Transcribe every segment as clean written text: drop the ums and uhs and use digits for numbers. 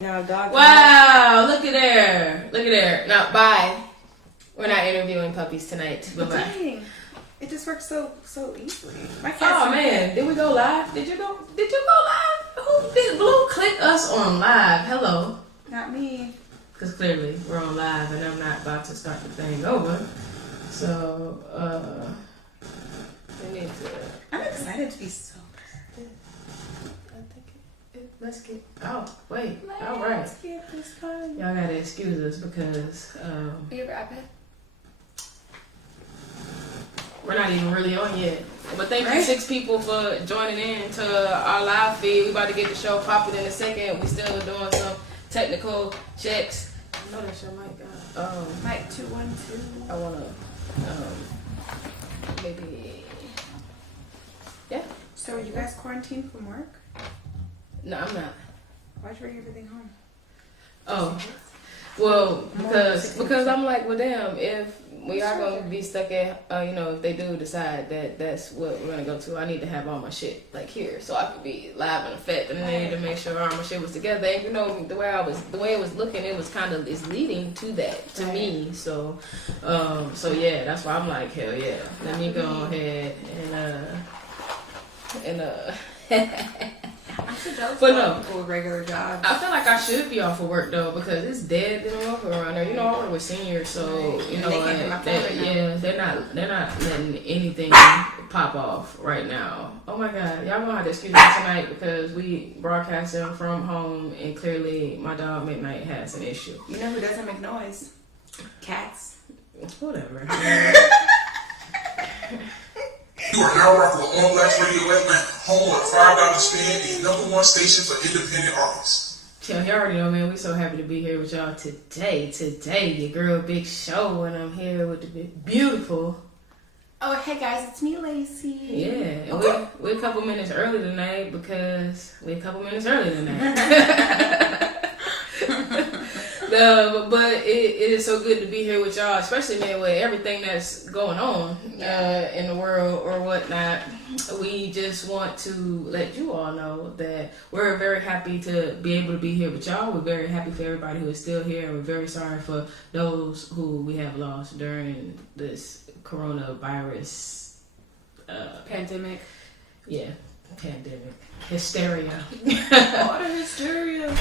No, dog. Wow, look at there. Look at there. Now, bye. We're not interviewing puppies tonight. Bye-bye. Dang. It just works so easily. My cat's Oh man, did we go live? Did you go live? Who did Blue click us on live? Hello. Not me. Because clearly we're on live and I'm not about to start the thing over. So, we need to. I'm excited to be sober. Let's get. Oh, wait. All right. Let's get this fun. Y'all gotta excuse us because You have your iPad? we're not even really on yet. But thank you 6 people for joining in to our live feed. We about to get the show popping in a second. We still doing some technical checks. I know that's your mic. Mic 212. I wanna maybe yeah. So are you guys quarantined from work? No, I'm not. Why'd you bring everything home? Oh, well, because I'm like, well, damn, if we are gonna be stuck at, if they do decide that that's what we're gonna go to, I need to have all my shit like here, so I could be live in effect, and then I need to make sure all my shit was together. And the way it was looking, it was kind of is leading to that to me. So yeah, that's why I'm like, hell yeah, let me go ahead and I'm so jealous But of no. people with regular jobs. I feel like I should be off of work though because it's dead in the world around there. I work with seniors, so They can't get my phone right now. yeah, they're not letting anything pop off right now. Oh my god, y'all gonna have to excuse me tonight because we broadcasting from home and clearly my dog Midnight has an issue. You know who doesn't make noise? Cats. Whatever. You are now rocking with On Blacks Radio Atlanta, home of $5 spin and #1 station for independent artists. Tell you already know, man. We so happy to be here with y'all today. Today, your girl Big Show, and I'm here with the beautiful. Oh, hey guys, it's me, Lacey. Yeah, and Okay. we're a couple minutes early tonight because we're a couple minutes early tonight. But it is so good to be here with y'all, especially man with everything that's going on in the world or whatnot. We just want to let you all know that we're very happy to be able to be here with y'all. We're very happy for everybody who is still here, and we're very sorry for those who we have lost during this coronavirus Pandemic. yeah, pandemic hysteria. What a hysteria.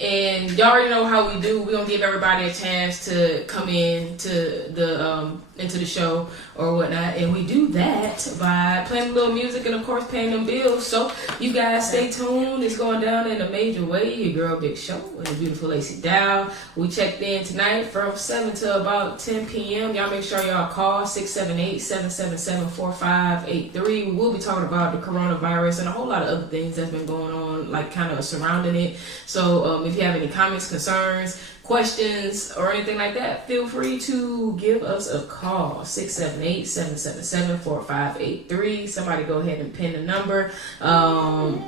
And y'all already know how we do. We're gonna give everybody a chance to come in to the into the show or whatnot, and we do that by playing a little music and of course paying them bills. So you guys stay tuned. It's going down in a major way. Your girl Big Show and the beautiful Lacey Dow. We checked in tonight from 7 to about 10 p.m. Y'all make sure y'all call 678-777-4583. We will be talking about the coronavirus and a whole lot of other things that's been going on, like kind of surrounding it. So if you have any comments, concerns, questions, or anything like that, feel free to give us a call. 678-777-4583. Somebody go ahead and pin the number. And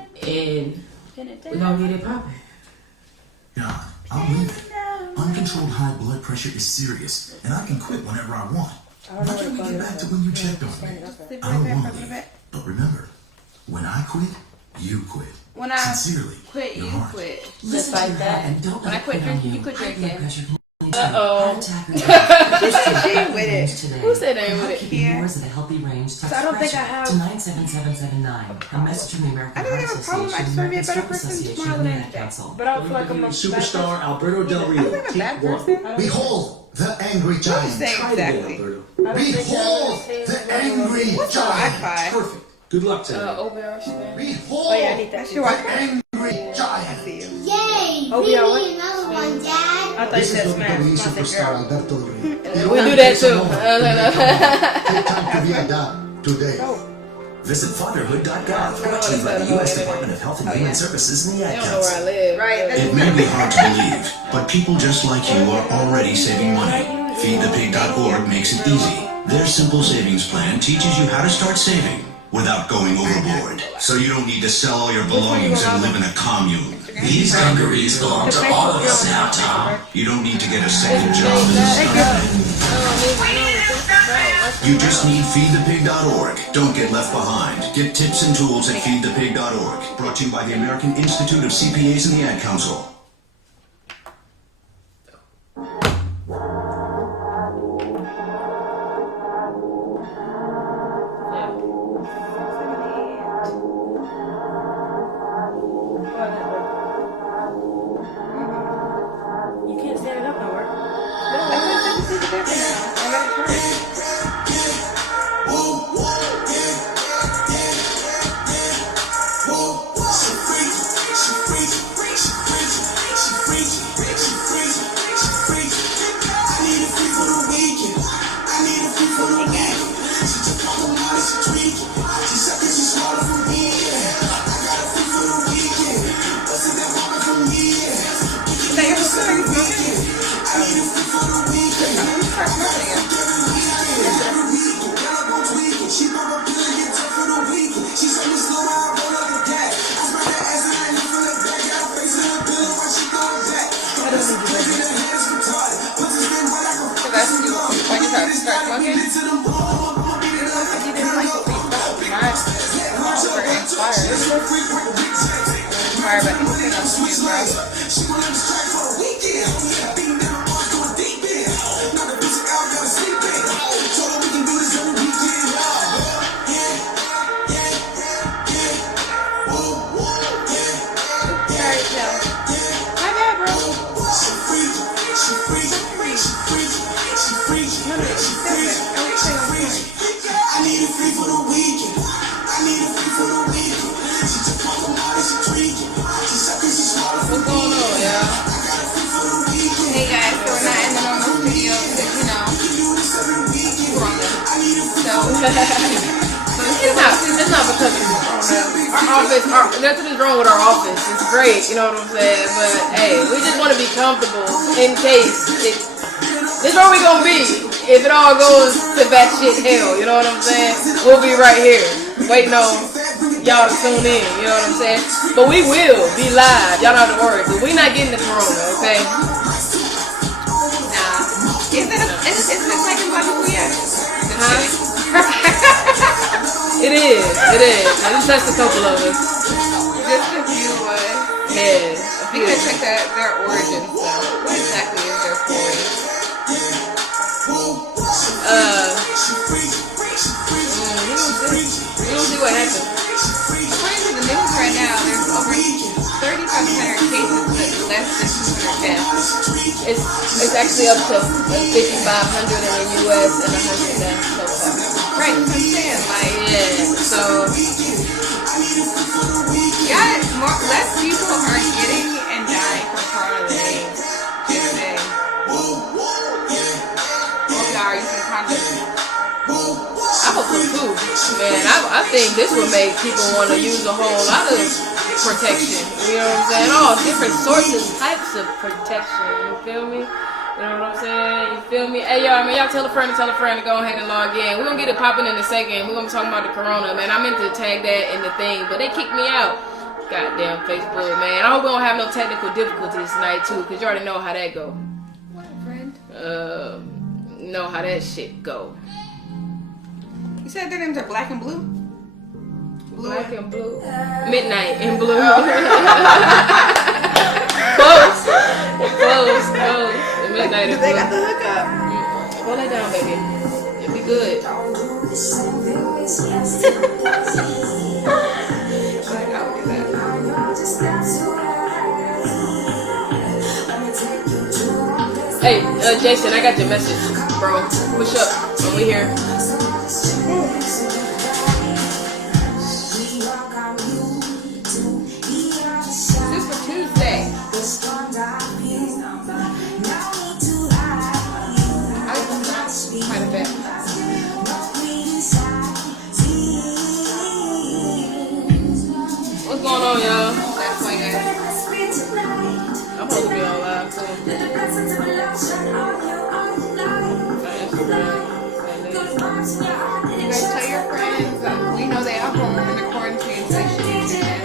we're gonna get it popping. John, I'll leave it. Uncontrolled high blood pressure is serious, and I can quit whenever I want. Why can't we get back to when you checked on me? I don't want to leave, but remember, when I quit, you quit. When I Sincerely, quit, your you heart. quit. Listen Just to like your that. heart and don't When I let quit it drinking, on you quit High blood drinking. pressure can lead to Uh-oh. heart attack or death. She said she ain't with it. Today. Who said they To with help it? keep Here. yours at a healthy range, text So I don't think I pressure have- to 97779. A message from the American I don't Heart have a problem. I Association, just want to be a American better Stroke person Association, tomorrow and than the I Ad Council. But I don't feel like I'm a Superstar Alberto Del I Rio. don't have a bad Take one. person. Behold the angry What you giant. saying Try today, exactly? Alberto. Behold the angry What's the giant. Wi-Fi? Perfect. Good luck today. OBR scan. Behold Oh yeah, I need that. That's your the Wi-Fi. angry I giant. see you. Yay! Oh, We yeah, need what? another one, Dad. I thought you This is said what smash. WWE I said superstar girl. Alberto Del Rio. You We don't do have that to too. take time to be a dad today. Visit fatherhood.gov, brought to you by the US Department of Health and Human Services and the They don't know where I live. Right. It may be hard to believe, but people just like you are already saving money. Feedthepig.org makes it easy. Their simple savings plan teaches you how to start saving without going overboard. So you don't need to sell all your belongings and live in a commune. These dungarees belong to all of us now, Tom. You don't need to get a second job in the I don't even know what this is about. You just need feedthepig.org. Don't get left behind. Get tips and tools at feedthepig.org. Brought to you by the American Institute of CPAs and the Ad Council. You can't stand it up no more. It's not because our office, nothing is wrong with our office. It's great, you know what I'm saying? But hey, we just want to be comfortable in case this is where we gonna be if it all goes to batshit hell. You know what I'm saying? We'll be right here waiting on y'all to tune in. You know what I'm saying? But we will be live. Y'all don't have to worry. But we not getting the corona, okay? Nah. Is it the second one we have? It is. I just touched a couple of us. Just a few, Yeah. we gotta check their origin stuff. What exactly is their story? We'll see what happens. According to the news right now, there's over 3,500 cases, but less than 200 deaths. It's actually up to 5,500 in the U.S. and 100 deaths so far. Right, that's what I'm saying. Like, Yeah, so less people are getting and dying from corona than today. Hope y'all are using condoms. I hope so too. Man, I think this would make people want to use a whole lot of protection. You know what I'm saying? All different types of protection. You feel me? You know what I'm saying? You feel me? Hey, y'all, man, y'all tell a friend to go ahead and log in. We're going to get it popping in a second. We're going to be talking about the corona, man. I meant to tag that in the thing, but they kicked me out. Goddamn Facebook, man. I hope we don't have no technical difficulties tonight, too, because you already know how that go. What, friend? You know how that shit go. You said their names are Black and Blue? Black and Blue. Midnight and Blue. Close. Midnight and Blue. They got the hookup. Roll that down, baby. It'll be good. Hey, Jason, I got your message, bro. Push up. When we here. This for Tuesday. Quite a bit. What's going on, y'all? That's why, guys. I'm supposed to be on live, too. You guys tell your friends that we know they are home in the quarantine, so they should be today.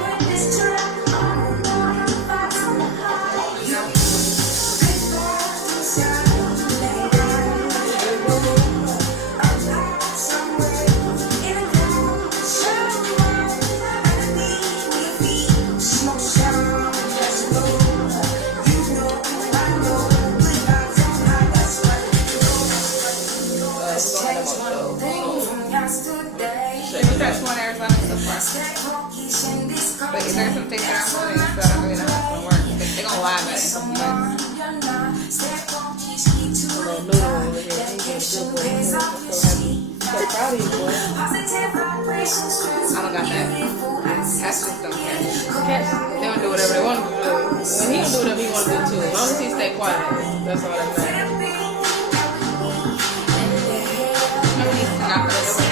know why, but Little noodle over here. He gets good boy. I'm so happy. So proud of you, boy. I don't got that. Cats just don't care. Cats, they don't do whatever they want to do. When he don't do whatever he want to do too. As long as he stay quiet, that's all that matters. No need to knock on the door.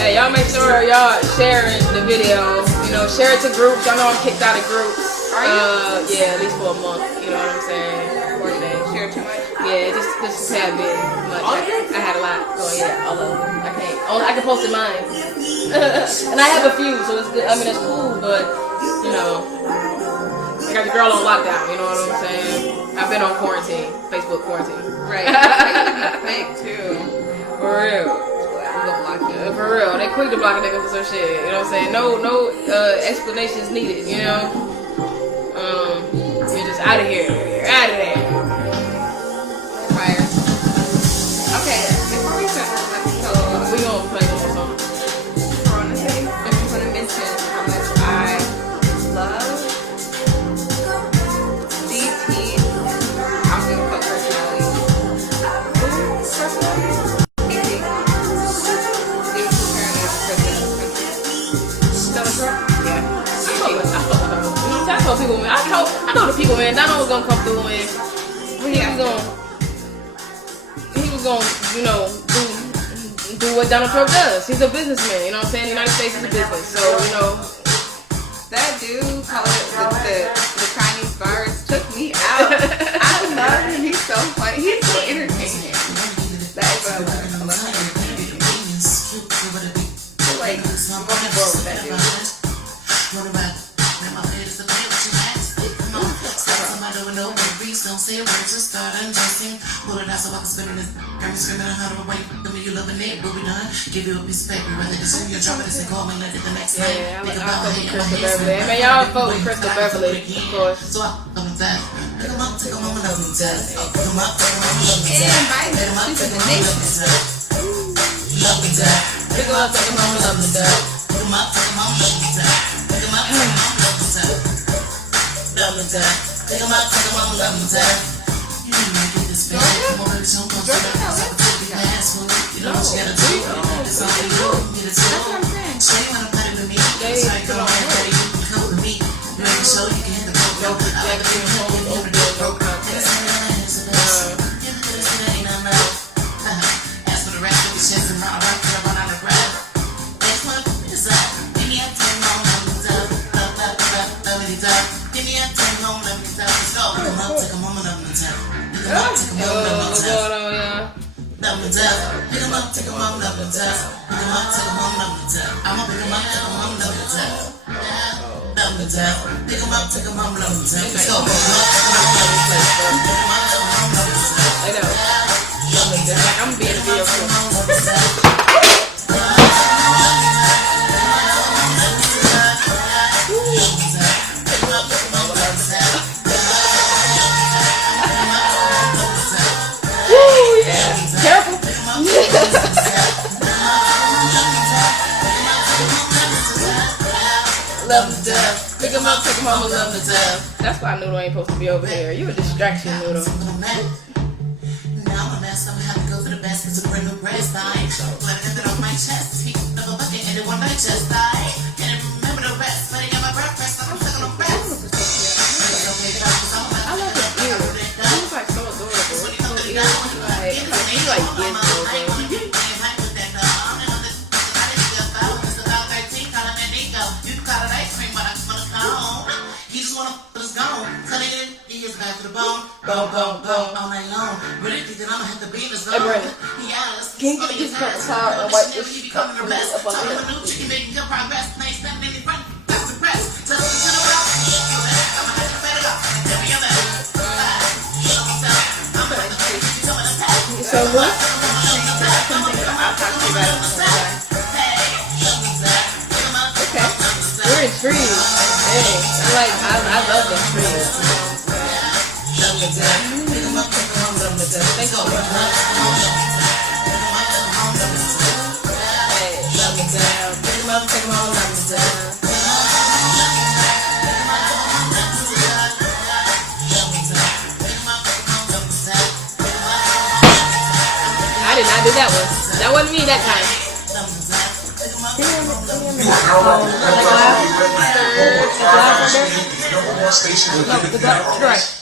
Hey, y'all make sure y'all sharing the video. You know, share it to groups. Y'all know I'm kicked out of groups. Are you? Yeah, at least for a month. You know what I'm saying? 4 days. Share too much. Yeah, just a tad bit. Much. I had a lot going. Yeah, all of them. I can't. Only I can post in mine. And I have a few, so it's good. I mean, it's cool, but you know, I got the girl on lockdown. You know what I'm saying? I've been on quarantine, Facebook quarantine. Right. It's fake too. For real. For real, they quick to block a nigga for some shit. You know what I'm saying? No explanations needed. You know, you're just out of here. You're out of there. Fire. Okay, before we start this episode, We gonna play one more song. I want to mention how much I love DT. I'm gonna put personality. Who? Personality? DT. DT apparently is president of the country. Donald Trump. Yeah. I told people, man. I know the people, man. Donald was gonna come through and he was gonna, you know, do what Donald Trump does. He's a businessman. You know what I'm saying? The United States is a business, so you know. That dude called it the Chinese virus took me out. I love him. He's so funny. He's so entertaining. That is what I love. I love him. Like, I'm going forward with that dude. Don't say words, just start undressing. Pull it out so I can spin it. I'm screaming a hundred away. Tell me you loving it, but we done. Give you a piece of paper, rather than send you a drop it and call me later the next night. Yeah, I fuck with Crystal Beverly. I mean, y'all fuck with Crystal Beverly, of course. So I come to that. Pick 'em up, take 'em home and love them tight. Pick 'em up, take 'em home and love them tight. And invite them to the nation. Love me tight. Pick 'em up, take 'em home and love them tight. Pick 'em up, take 'em home and love them tight. Pick 'em up, take 'em home and love them tight. Love me tight. Pick 'em up, take 'em home and love them tight. You need to get this bad. Come on, baby, don't come to that. You know what you gotta do. It's all you do. Get it That's what I'm saying. show you wanna party with me. It's like go on, daddy, you can come with me. You ain't show you can hit the go. I like to be home and over the broke. Niggas on the line, it's the best. You can do this, it ain't nothing else. As for the rest of the shit, and round around, till I run out of breath. Next one is up. Give me a 10 long, let me tell. Love me tell. Give me a 10 long, let me tell. Let's go. Pick 'em up, take 'em home and love me tell. Pick 'em up, take 'em home and love me What's tell. going on, y'all? Love me tell. Pick 'em up, take 'em home, love me tell. Pick 'em up, take 'em home, love me tell. I'ma pick 'em up, take 'em home, love me tell. Love me tell. Pick 'em up, take 'em home, love me tell. Let's go. Pick 'em up, take 'em home, love me tell. Pick 'em up, take 'em home, love me tell. I know. Like, I'm being a video crew. Woo, yeah. Careful. Love me death. Pick 'em up, take 'em home, and love me death. That's why Noodle ain't supposed to be over here. You a distraction, Noodle. Now I'm asked, I'm have to go for the best. It's a brand new breast. I let it off my chest. Speak of a bucket and it one night just I can't remember the rest. But I got my breakfast, I'm stuck on the rest. I love his ears. He's like so adorable. So ears, he like gives me. Bone, all night long. Really think that I'ma have to be in the zone. Hey, Brandon. Yes. Can you get this cup of towel and wipe this cup from best. up on I'm the a new chicken making good progress. Nice standing in front. That's the press. Tell them to the rock. I'ma have to fed it up. Every other. So what? Okay. We're intrigued. I love the trees. I did not do that one. That wasn't me that time. You are now rocking the All Blacks Radio Atlanta, home of 5 Dollar Skin, the #1 station for independent artists.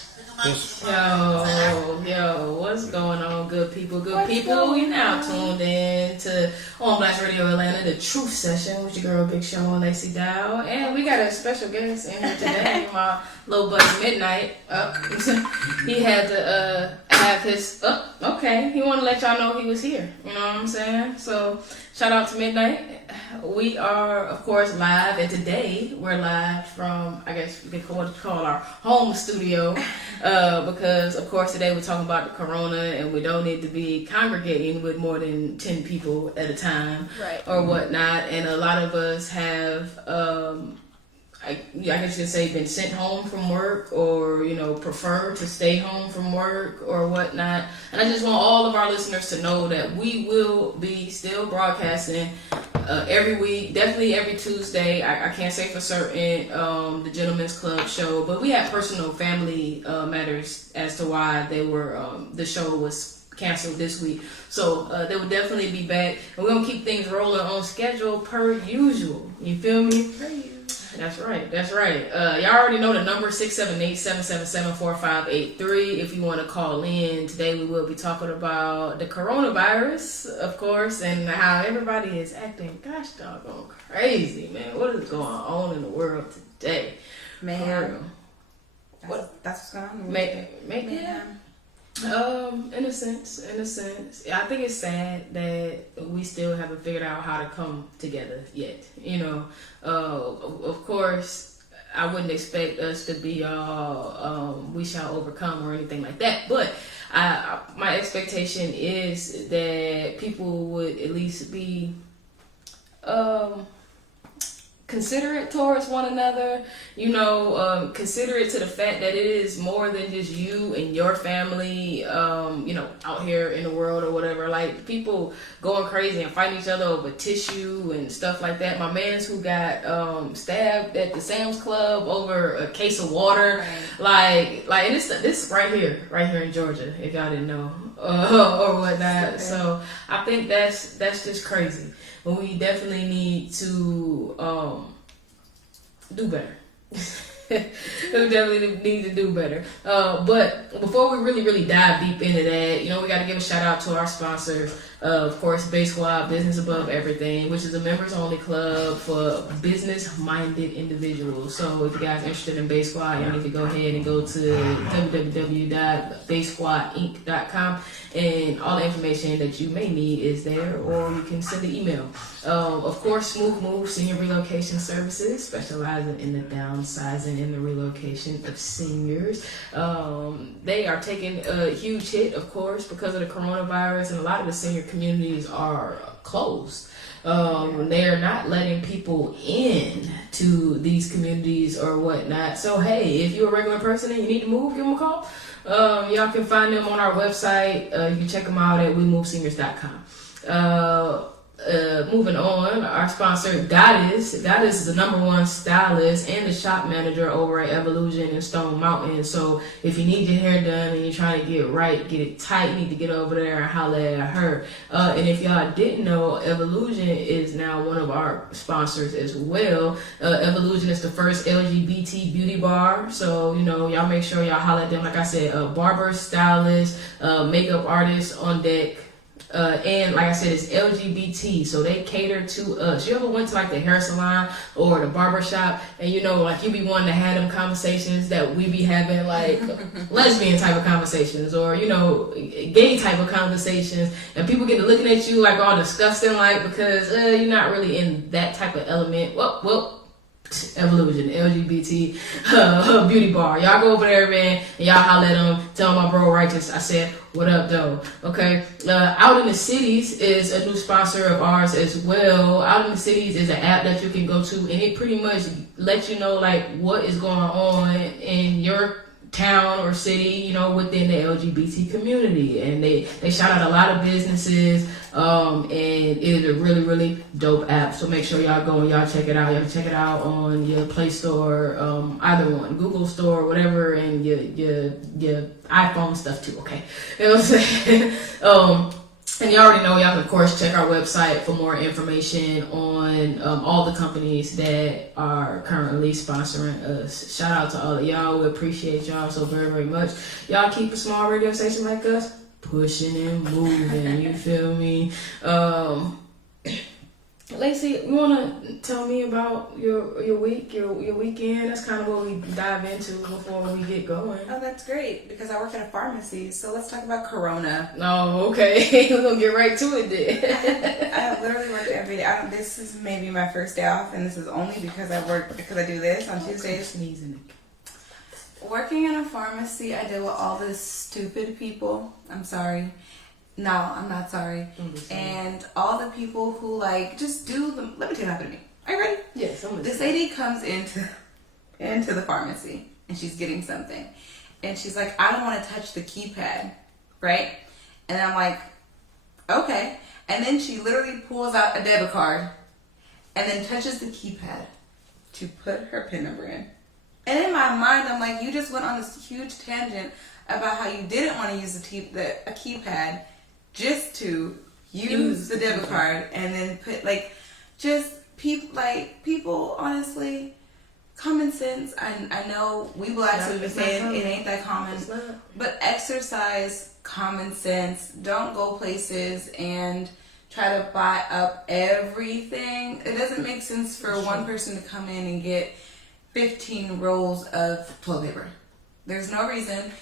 Yo, what's going on, good people? Good people, we now tuned in to On Blacks Radio Atlanta, the Truth Session with your girl Big Show and Lacey Dow. And we got a special guest in here today, my little buddy Midnight. He had to have his, okay, he wanted to let y'all know he was here. You know what I'm saying? So, shout out to Midnight. We are, of course, live, and today we're live from, I guess we could call our home studio, because, of course, today we're talking about the corona, and we don't need to be congregating with more than 10 people at a time, Right. or whatnot, and a lot of us have, I guess you could say, been sent home from work, or, you know, prefer to stay home from work or whatnot. And I just want all of our listeners to know that we will be still broadcasting every week, definitely every Tuesday. I can't say for certain the Gentlemen's Club show, but we had personal family matters as to why they were the show was canceled this week. So they will definitely be back, and we're gonna keep things rolling on schedule per usual. You feel me? That's right. Y'all already know the number, 678-777-4583. If you want to call in, today we will be talking about the coronavirus, of course, and how everybody is acting, gosh doggone crazy, man. What is going on in the world today? Man. That's what's going on. Man. In a sense. I think it's sad that we still haven't figured out how to come together yet. You know, of course, I wouldn't expect us to be all we shall overcome or anything like that. But my expectation is that people would at least be considerate towards one another, you know, considerate to the fact that it is more than just you and your family, you know, out here in the world or whatever. Like, people going crazy and fighting each other over tissue and stuff like that. My mans who got stabbed at the Sam's Club over a case of water, like, and this right here in Georgia, if y'all didn't know, or whatnot. So I think that's just crazy. But we definitely need to do better. We definitely need to do better. But before we really dive deep into that, you know, we got to give a shout out to our sponsor, of course, Bay Squad, Business Above Everything, which is a members-only club for business-minded individuals. So if you guys are interested in Bay Squad, you need to go ahead and go to www.baysquadinc.com, and all the information that you may need is there, or you can send an email. Of course, Smooth Move Senior Relocation Services, specializing in the downsizing and the relocation of seniors. They are taking a huge hit, of course, because of the coronavirus, and a lot of the senior communities are closed. They are not letting people in to these communities or whatnot. So hey, if you're a regular person and you need to move, give them a call. Y'all can find them on our website. You can check them out at wemoveseniors.com. Moving on, our sponsor, Goddess. Goddess is the #1 stylist and the shop manager over at Evolution in Stone Mountain. So if you need your hair done and you're trying to get it right, get it tight, you need to get over there and holler at her. And if y'all didn't know, Evolution is now one of our sponsors as well. Evolution is the first LGBT beauty bar. So, you know, y'all make sure y'all holler at them. Like I said, barber, stylist, makeup artist on deck. And like I said, it's LGBT, so they cater to us. You ever went to like the hair salon or the barber shop, and you know, like you be wanting to have them conversations that we be having, like lesbian type of conversations, or you know, gay type of conversations, and people get to looking at you like all disgusting, like because you're not really in that type of element. Well, Evolution, LGBT beauty bar. Y'all go over there, man, and y'all holler at them. Tell my bro Righteous I said, what up, though? Okay. Out in the Cities is a new sponsor of ours as well. Out in the Cities is an app that you can go to, and it pretty much lets you know like what is going on in your town or city, you know, within the LGBT community, and they shout out a lot of businesses, and it is a really, really dope app. So make sure y'all go and y'all check it out. Y'all check it out on your Play Store, either one, Google Store, whatever, and your iPhone stuff too. Okay, you know what I'm saying? And you already know, y'all can of course check our website for more information on all the companies that are currently sponsoring us. Shout out to all of y'all. We appreciate y'all so very, very much. Y'all keep a small radio station like us pushing and moving. You feel me? Lacey, you wanna tell me about your week, your weekend? That's kind of what we dive into before we get going. Oh, that's great, because I work at a pharmacy, so let's talk about Corona. Oh, okay. We're gonna get right to it then. I literally work every day. This is maybe my first day off, and this is only because I do this on Tuesdays. Sneezing. Working in a pharmacy, I deal with all this stupid people. I'm sorry. No, I'm not sorry. And all the people who like just do the. Let me tell you what happened to me. Are you ready? Yes, I'm This lady comes into the pharmacy and she's getting something, and she's like, I don't want to touch the keypad, right? And I'm like, okay. And then she literally pulls out a debit card and then touches the keypad to put her PIN number in. And in my mind, I'm like, you just went on this huge tangent about how you didn't want to use a keypad just to use the debit card, and then put people honestly, common sense. I know we blacks have been saying it ain't that common, but exercise common sense. Don't go places and try to buy up everything. It doesn't make sense for one person to come in and get 15 rolls of toilet paper. There's no reason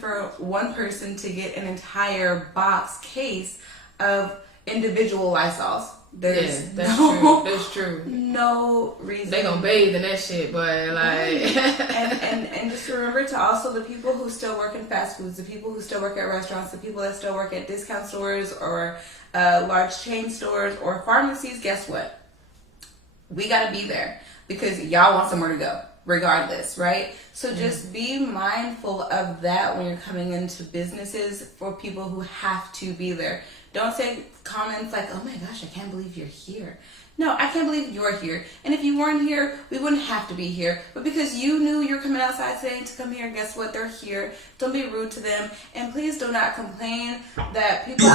for one person to get an entire box case of individual Lysols. There's That's true. No reason. They gonna bathe in that shit, but like. and just remember to also the people who still work in fast foods, the people who still work at restaurants, the people that still work at discount stores or large chain stores or pharmacies. Guess what? We gotta be there because y'all want somewhere to go. Regardless, right? So just be mindful of that when you're coming into businesses for people who have to be there. Don't say comments like, oh my gosh, I can't believe you're here. No, I can't believe you're here. And if you weren't here, we wouldn't have to be here. But because you knew you were coming outside today to come here, guess what? They're here. Don't be rude to them. And please do not complain that people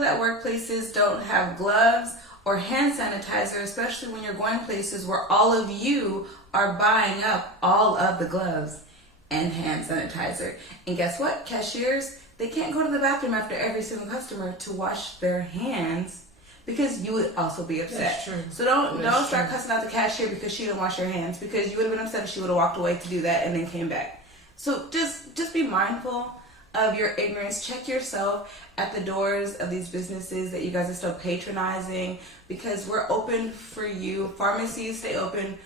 that work places don't have gloves or hand sanitizer, especially when you're going places where all of you are buying up all of the gloves and hand sanitizer. And guess what? Cashiers, they can't go to the bathroom after every single customer to wash their hands because you would also be upset. That's true. So don't start cussing out the cashier because she didn't wash her hands, because you would have been upset if she would have walked away to do that and then came back. So just be mindful of your ignorance. Check yourself at the doors of these businesses that you guys are still patronizing, because we're open for you. Pharmacies stay open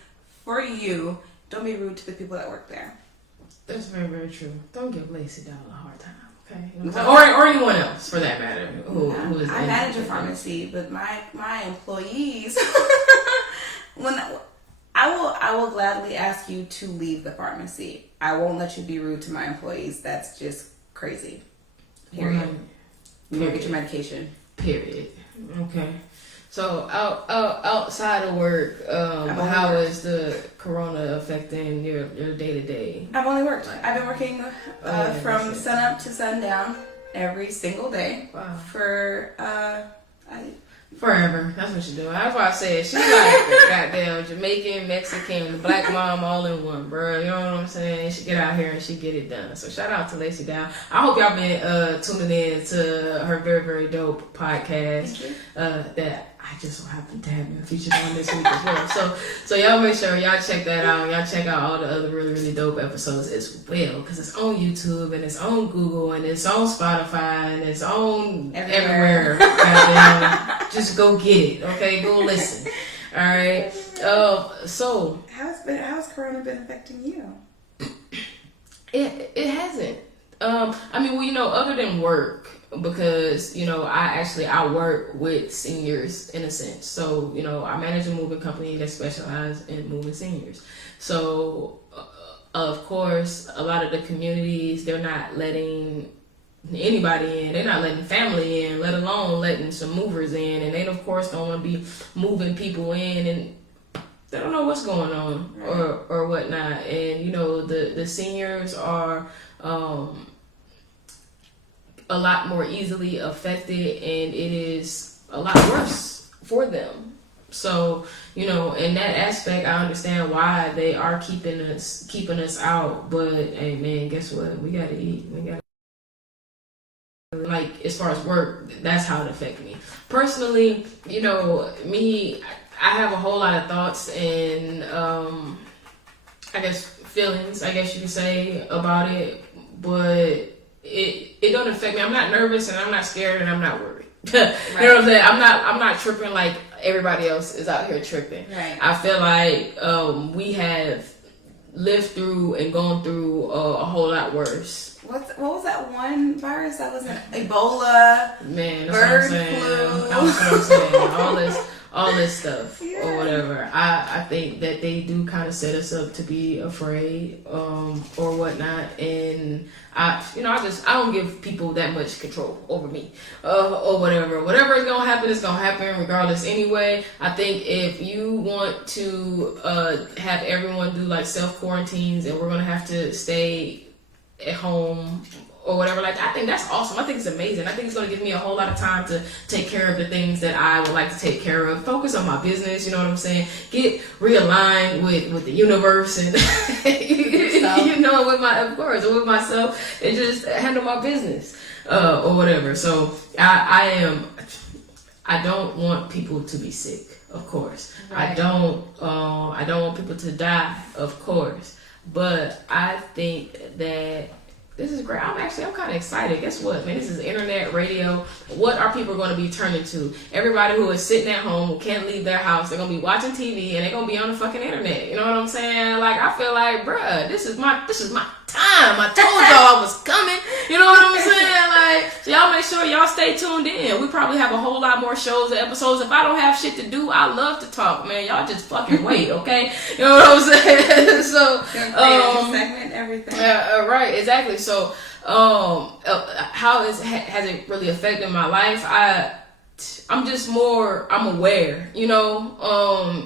for you. Don't be rude to the people that work there. That's very, very true. Don't give Lacey Down a hard time, okay? Or anyone else for that matter. Who is I manage a pharmacy, but my employees, I will gladly ask you to leave the pharmacy. I won't let you be rude to my employees. That's just crazy. Period. You go get your medication. Period. Okay. So outside of work, how is the corona affecting your day to day? I've only worked. I've been working from sun up to sundown every single day. Wow. For Forever. That's what she's doing. That's why I said she's like the goddamn Jamaican, Mexican, black mom all in one, bro. You know what I'm saying? She get out here and she get it done. So shout out to Lacey Down. I hope y'all been tuning in to her very, very dope podcast that I just so happen to have been featured on this week as well. So y'all make sure y'all check that out. Y'all check out all the other really, really dope episodes as well, because it's on YouTube and it's on Google and it's on Spotify and it's on everywhere. Goddamn. Just go get it, okay? Go listen. All right. So How's Corona been affecting you? it hasn't. I mean, well, you know, other than work, because you know, I work with seniors in a sense. So you know, I manage a moving company that specializes in moving seniors. So of course, a lot of the communities, they're not letting anybody in. They're not letting family in, let alone letting some movers in. And they, of course, don't want to be moving people in, and they don't know what's going on or whatnot. And you know, the seniors are a lot more easily affected, and it is a lot worse for them. So, you know, in that aspect, I understand why they are keeping us out. But hey, man, guess what? We gotta eat. We gotta, like, as far as work, that's how it affected me personally. You know, I have a whole lot of thoughts and I guess feelings, I guess you could say, about it, but it don't affect me. I'm not nervous and I'm not scared and I'm not worried. You know what I'm saying? I'm not tripping like everybody else is out here tripping. Right. I feel like we have lived through and gone through a whole lot worse. What was that one virus that was Ebola? Man, that's what I'm saying. That's what I'm saying. All this stuff or whatever. I think that they do kind of set us up to be afraid or whatnot, and I don't give people that much control over me or whatever. Whatever is gonna happen is gonna happen regardless anyway. I think if you want to have everyone do like self quarantines and we're gonna have to stay at home or whatever, like, I think that's awesome. I think it's amazing. I think it's going to give me a whole lot of time to take care of the things that I would like to take care of, focus on my business, you know what I'm saying, get realigned with the universe and you know, with myself, and just handle my business or whatever. So I don't want people to be sick, of course. Right. I don't want people to die, of course. But I think that this is great. I'm kind of excited. Guess what, man? This is internet radio. What are people going to be turning to? Everybody who is sitting at home, who can't leave their house, they're going to be watching TV and they're going to be on the fucking internet. You know what I'm saying? Like, I feel like, bruh, this is my time. I told y'all I was coming. You know what I'm saying? Like, so y'all make sure y'all stay tuned in. We probably have a whole lot more shows and episodes. If I don't have shit to do, I love to talk, man. Y'all just fucking wait, okay? You know what I'm saying? So, segment, everything. Right, exactly. So, how has it really affected my life? I'm aware, you know,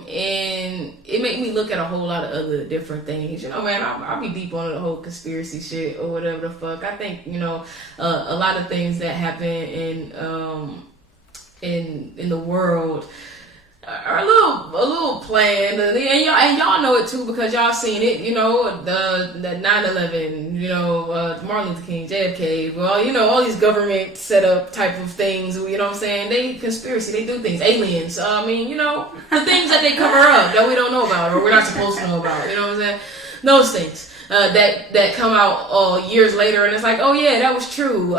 and it made me look at a whole lot of other different things, you know, man. I'll be deep on the whole conspiracy shit or whatever the fuck. I think, you know, a lot of things that happen in the world are a little planned, and y'all know it too because y'all seen it, you know, the 9/11, you know, Martin Luther King, JFK, well, you know, all these government set up type of things, you know what I'm saying? They conspiracy, they do things, aliens, I mean, you know, the things that they cover up that we don't know about or we're not supposed to know about, you know what I'm saying? Those things. That come out years later, and it's like, oh yeah, that was true.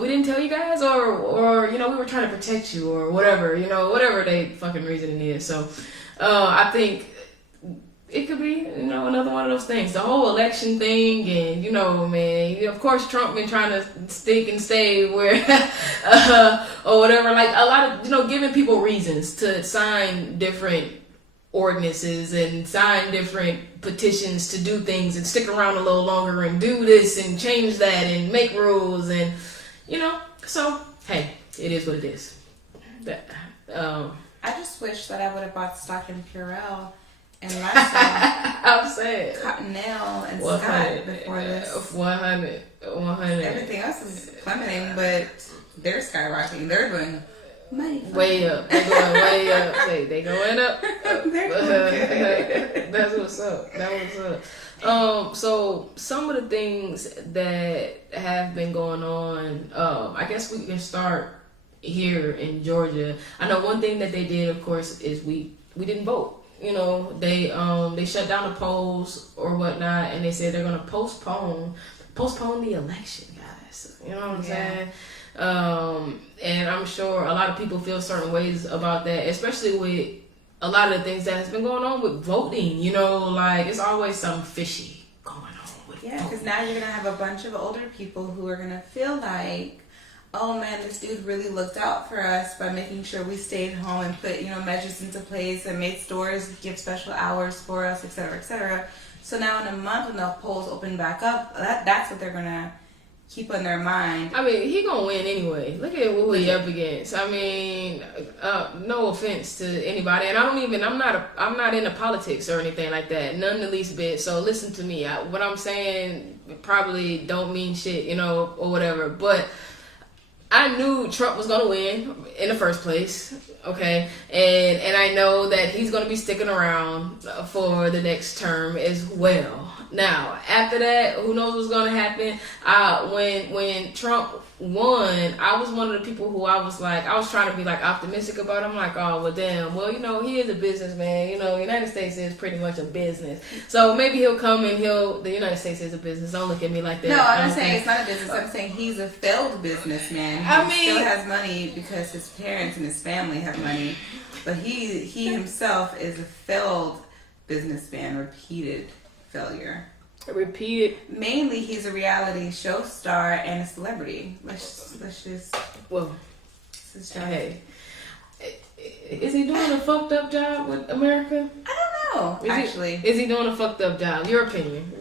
We didn't tell you guys, or you know, we were trying to protect you, or whatever, you know, whatever they fucking reasoning is. So, I think it could be, you know, another one of those things. The whole election thing, and you know, man, of course, Trump been trying to stick and stay where, or whatever. Like a lot of, you know, giving people reasons to sign different ordinances and sign different petitions to do things and stick around a little longer and do this and change that and make rules, and you know, so hey, it is what it is. I just wish that I would have bought stock in Purell and Lifestyle. I'm saying Cottonelle and Scott before this. 100. Everything else is plummeting, but they're skyrocketing. They're doing money. Way up. They're going way up. They going up. They're going good. That's what's up. That was up. So some of the things that have been going on, I guess we can start here in Georgia. I know one thing that they did, of course, is we didn't vote. You know, they shut down the polls or whatnot, and they said they're gonna postpone the election, guys. You know what I'm saying? And I'm sure a lot of people feel certain ways about that, especially with a lot of the things that has been going on with voting. You know, like it's always something fishy going on with Yeah, voting. because now you're gonna have a bunch of older people who are gonna feel like, oh man, this dude really looked out for us by making sure we stayed home and put, measures into place and made stores give special hours for us, et cetera, et cetera. So now in a month when the polls open back up, that's what they're gonna keep on their mind. I mean, he gonna win anyway. Look at who he up against. I mean, no offense to anybody, and I'm not into politics or anything like that, none the least bit. So listen to me. What I'm saying probably don't mean shit, or whatever. But I knew Trump was gonna win in the first place, okay, and I know that he's gonna be sticking around for the next term as well. Now, after that, who knows what's gonna happen? When Trump won, I was one of the people who I was trying to be like optimistic about. I'm like, oh well, damn. Well, he is a businessman. United States is pretty much a business. So maybe he'll come and the United States is a business. Don't look at me like that. No, I'm not saying it's not a business. I'm saying he's a failed businessman. He still has money because his parents and his family have money, but he himself is a failed businessman. Repeated failure. Repeated. Mainly, he's a reality show star and a celebrity. Let's just. Well, Let's hey, is he doing a fucked up job with America? I don't know. Is he doing a fucked up job? Your opinion?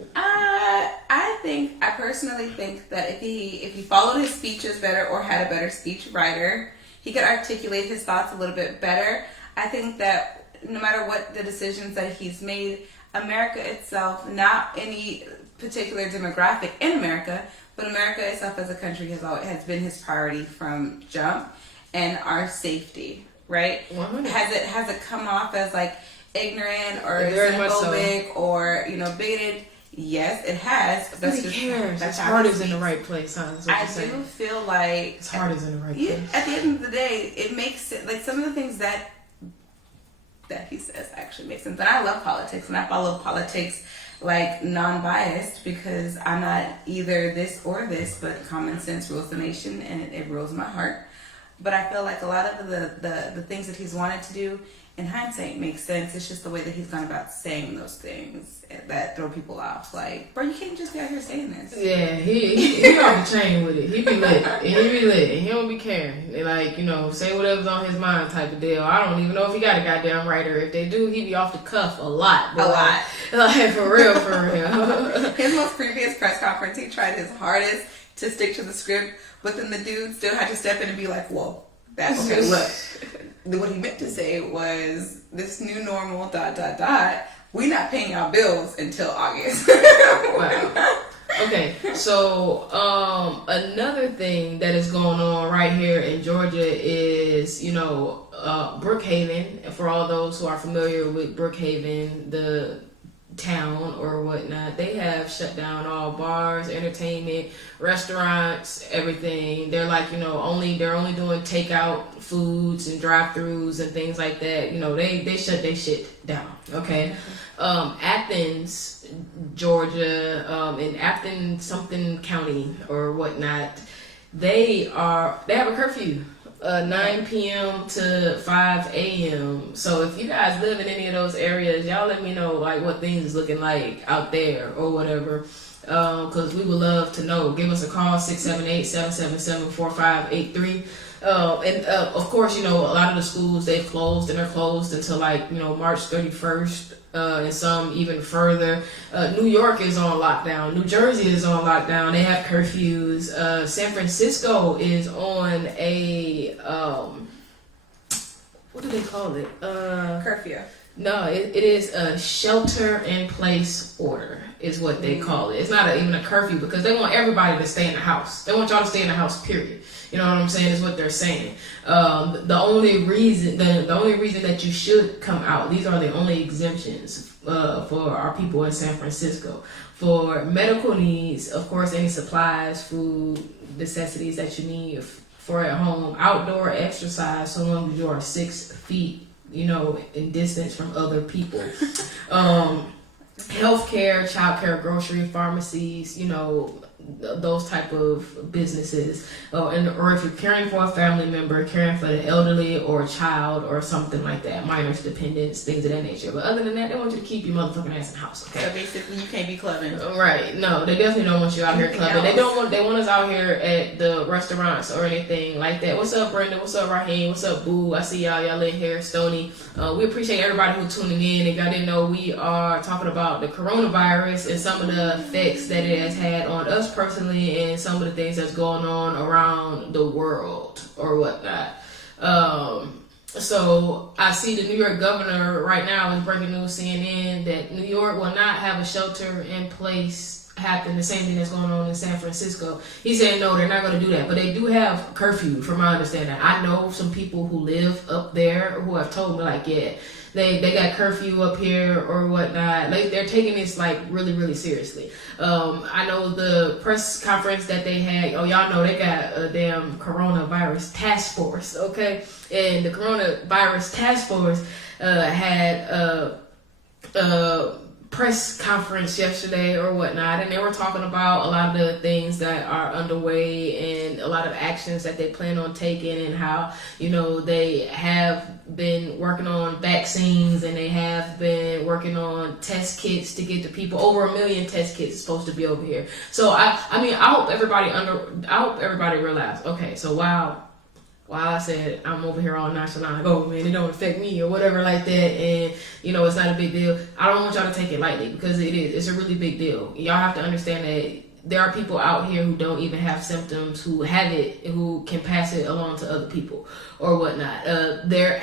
I personally think that if he followed his speeches better or had a better speech writer, he could articulate his thoughts a little bit better. I think that no matter what the decisions that he's made, America itself, not any particular demographic in America, but America itself as a country has been his priority from jump, and our safety, right? 100. Has it come off as like ignorant or Very much so. xenophobic or bigoted? Yes, it has. Nobody cares. His heart is in the right place, huh? I do feel like his heart is in the right place. At the end of the day, it makes it like some of the things that he says actually makes sense. And I love politics, and I follow politics like non-biased because I'm not either this or this, but common sense rules the nation, and it rules my heart. But I feel like a lot of the things that he's wanted to do in hindsight makes sense. It's just the way that he's gone about saying those things that throw people off. Like, bro, you can't just be out here saying this. Yeah, he off the chain with it. He be lit. And he don't be caring. Like, say whatever's on his mind type of deal. I don't even know if he got a goddamn writer. If they do, he be off the cuff a lot. A lot. Like, for real. His most previous press conference, he tried his hardest to stick to the script, but then the dude still had to step in and be like, whoa, that's okay, look. What he meant to say was, this new normal, ... we not paying our bills until August. Wow. Okay, so another thing that is going on right here in Georgia is, Brookhaven. For all those who are familiar with Brookhaven, the town or whatnot, they have shut down all bars, entertainment, restaurants, everything. They're like, they're only doing takeout foods and drive-throughs and things like that. They shut their shit down. Okay. Athens, Georgia, in Athens something county or whatnot, they have a curfew. 9 p.m. to 5 a.m. So if you guys live in any of those areas, y'all let me know like what things is looking like out there or whatever. Because we would love to know. Give us a call, 678-777-4583. And of course, a lot of the schools, they've closed and they're closed until March 31st. And some even further. New York is on lockdown. New Jersey is on lockdown. They have curfews. San Francisco is on a what do they call it? Curfew. No, it is a shelter-in-place order is what they call it. It's not even a curfew because they want everybody to stay in the house. They want y'all to stay in the house, period. You know what I'm saying? Is what they're saying. The only reason that you should come out, these are the only exemptions for our people in San Francisco. For medical needs, of course, any supplies, food, necessities that you need for at home, outdoor exercise, so long as you are 6 feet, in distance from other people. Healthcare, childcare, grocery, pharmacies, those type of businesses, or if you're caring for a family member, caring for the elderly or a child or something like that, minors, dependents, things of that nature. But other than that, they want you to keep your motherfucking ass in the house, okay? So basically, you can't be clubbing. Right. No, they definitely don't want you out here Anything clubbing. else? They want us out here at the restaurants or anything like that. What's up, Brenda? What's up, Raheem? What's up, Boo? I see y'all in here. Stony. We appreciate everybody who's tuning in. If y'all didn't know, we are talking about the coronavirus and some of the effects that it has had on us personally and some of the things that's going on around the world or whatnot. So I see the New York governor right now is breaking news, CNN, that New York will not have a shelter in place happen, the same thing that's going on in San Francisco. He said no, they're not going to do that, but they do have curfew from my understanding. I know some people who live up there who have told me like, yeah, they got curfew up here or whatnot. They're taking this like really, really seriously. I know the press conference that they had, y'all know they got a damn coronavirus task force, okay? And the coronavirus task force had a press conference yesterday or whatnot, and they were talking about a lot of the things that are underway and a lot of actions that they plan on taking, and how, you know, they have been working on vaccines and they have been working on test kits to get to people. Over 1 million test kits is supposed to be over here. So I hope everybody realize, okay, so while I said I'm over here all nonchalant, like, oh man, it don't affect me or whatever like that, and you know, it's not a big deal. I don't want y'all to take it lightly, because it is. It's a really big deal. Y'all have to understand that there are people out here who don't even have symptoms, who have it, who can pass it along to other people or whatnot. There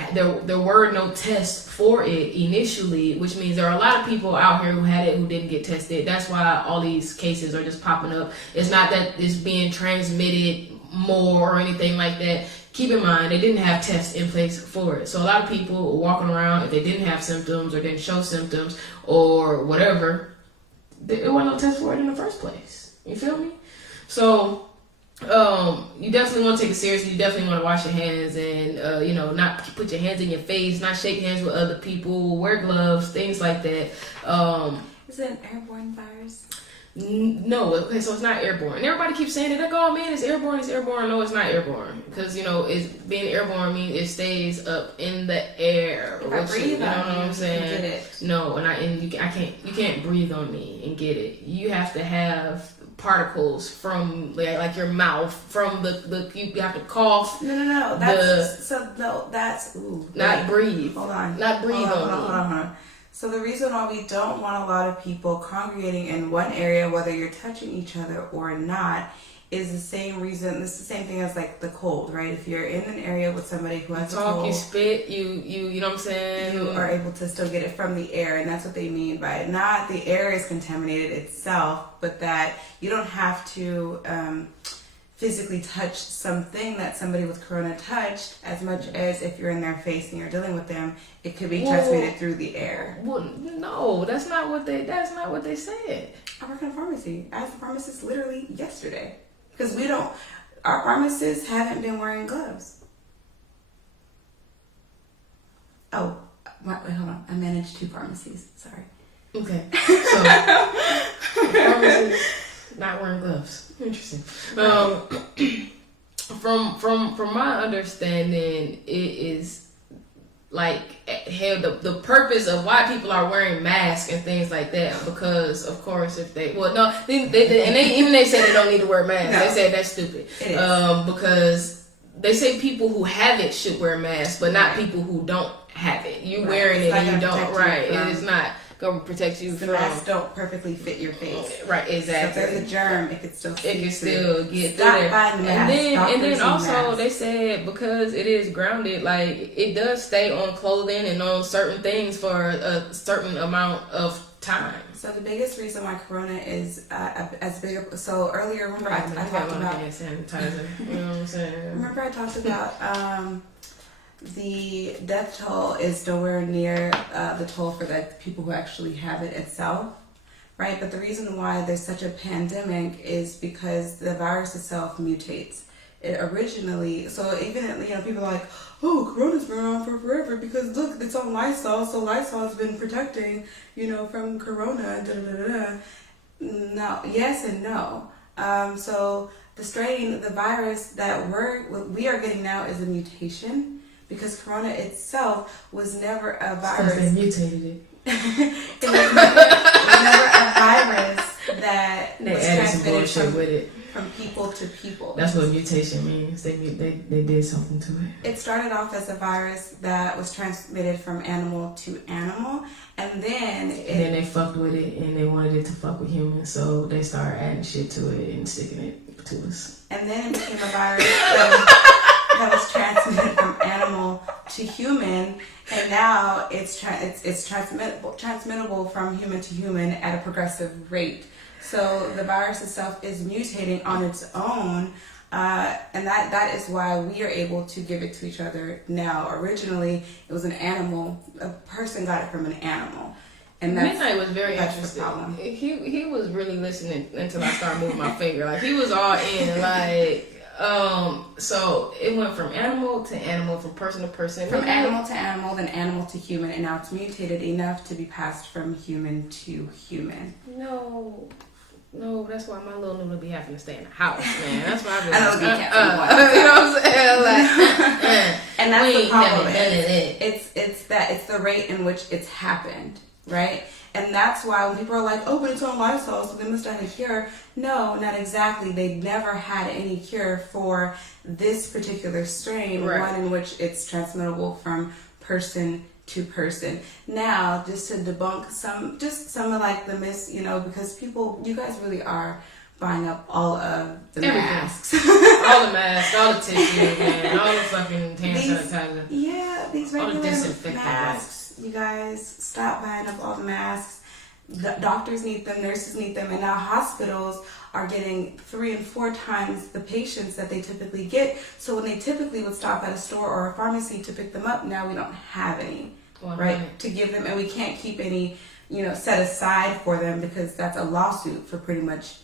were no tests for it initially, which means there are a lot of people out here who had it who didn't get tested. That's why all these cases are just popping up. It's not that it's being transmitted more or anything like that. Keep in mind, they didn't have tests in place for it. So a lot of people were walking around, if they didn't have symptoms or didn't show symptoms or whatever, there wasn't no test for it in the first place. You feel me? So you definitely want to take it seriously. You definitely want to wash your hands and, you know, not put your hands in your face, not shake hands with other people, wear gloves, things like that. Is it an airborne virus? No, okay, so it's not airborne. And everybody keeps saying it, like, oh man, it's airborne, it's airborne. No, it's not airborne. Because, you know, it's being airborne means it stays up in the air. If I breathe you know what I'm saying? Get it. No, you can't breathe on me and get it. You have to have particles from like your mouth, from the you have to cough. No. That's not breathe. Hold on. Not breathe Hold on me. on. So the reason why we don't want a lot of people congregating in one area, whether you're touching each other or not, is the same reason. It's the same thing as like the cold, right? If you're in an area with somebody who has a cold, you spit, you know what I'm saying? You are able to still get it from the air, and that's what they mean by it. Not the air is contaminated itself, but that you don't have to physically touch something that somebody with corona touched, as much as if you're in their face and you're dealing with them, it could be transmitted through the air. Well, no, that's not what they said. I work in a pharmacy. I asked the pharmacist literally yesterday, because our pharmacists haven't been wearing gloves. Oh, wait, hold on. I manage 2 pharmacies. Sorry. Okay. So, pharmacists not wearing gloves. Interesting. From my understanding, it is like hell, the purpose of why people are wearing masks and things like that, because of course if they they said they don't need to wear masks. No. They said that's stupid. Because they say people who have it should wear masks, but not people who don't have it. You wearing it and you don't. Right. It is not gonna protect you. The masks don't perfectly fit your face. Right, exactly. So if there's a germ, it could still get through there. Buying masks. And then also they said, because it is grounded, like it does stay on clothing and on certain things for a certain amount of time. So the biggest reason why corona is as big. So earlier, remember I talked about hand sanitizer. You know what I'm saying? Remember I talked about the death toll is nowhere near the toll for the people who actually have it itself, right? But the reason why there's such a pandemic is because the virus itself mutates. It originally, so even, you know, people are like, oh, corona's been around for forever because look, it's on Lysol, so Lysol's been protecting, you know, from corona, da da da da. No, yes and no. So the strain, the virus that we are getting now is a mutation, because corona itself was never a Because they virus. mutated it. It was never a virus that They was added some transmitted bullshit with it. from people to people. That's what mutation means. They did something to it. It started off as a virus that was transmitted from animal to animal, and then And then they fucked with it, and they wanted it to fuck with humans, so they started adding shit to it and sticking it to us. and then it became a virus that was transmitted from animal to human, and now it's transmittable from human to human at a progressive rate. So the virus itself is mutating on its own, and that is why we are able to give it to each other now. Originally, it was an animal. A person got it from an animal, and Midnight was very that's interested. the problem. He was really listening until I started moving my finger. Like he was all in. Like so it went from animal to animal, from person to person, From animal to animal, then animal to human, and now it's mutated enough to be passed from human to human. No, that's why my little noodle be having to stay in the house, man. That's why I be I know like, we can't you know what I'm saying? Like, And that's we the ain't problem. never done it. It's the rate in which it's happened, right? And that's why when people are like, oh, but it's on Lysol, so they must have had a cure. No, not exactly. They never had any cure for this particular strain, Right. one in which it's transmittable from person to person. Now, just to debunk some of like the myths, because you guys really are buying up all of the Everything. masks. All the masks, all the tissue, man, all the fucking hand sanitizer. These All the regular disinfectant masks, you guys, stop buying up all the masks. The doctors need them, nurses need them, and now hospitals are getting 3 and 4 times the patients that they typically get. So when they typically would stop at a store or a pharmacy to pick them up, now we don't have any, right, to give them, and we can't keep any, set aside for them, because that's a lawsuit for pretty much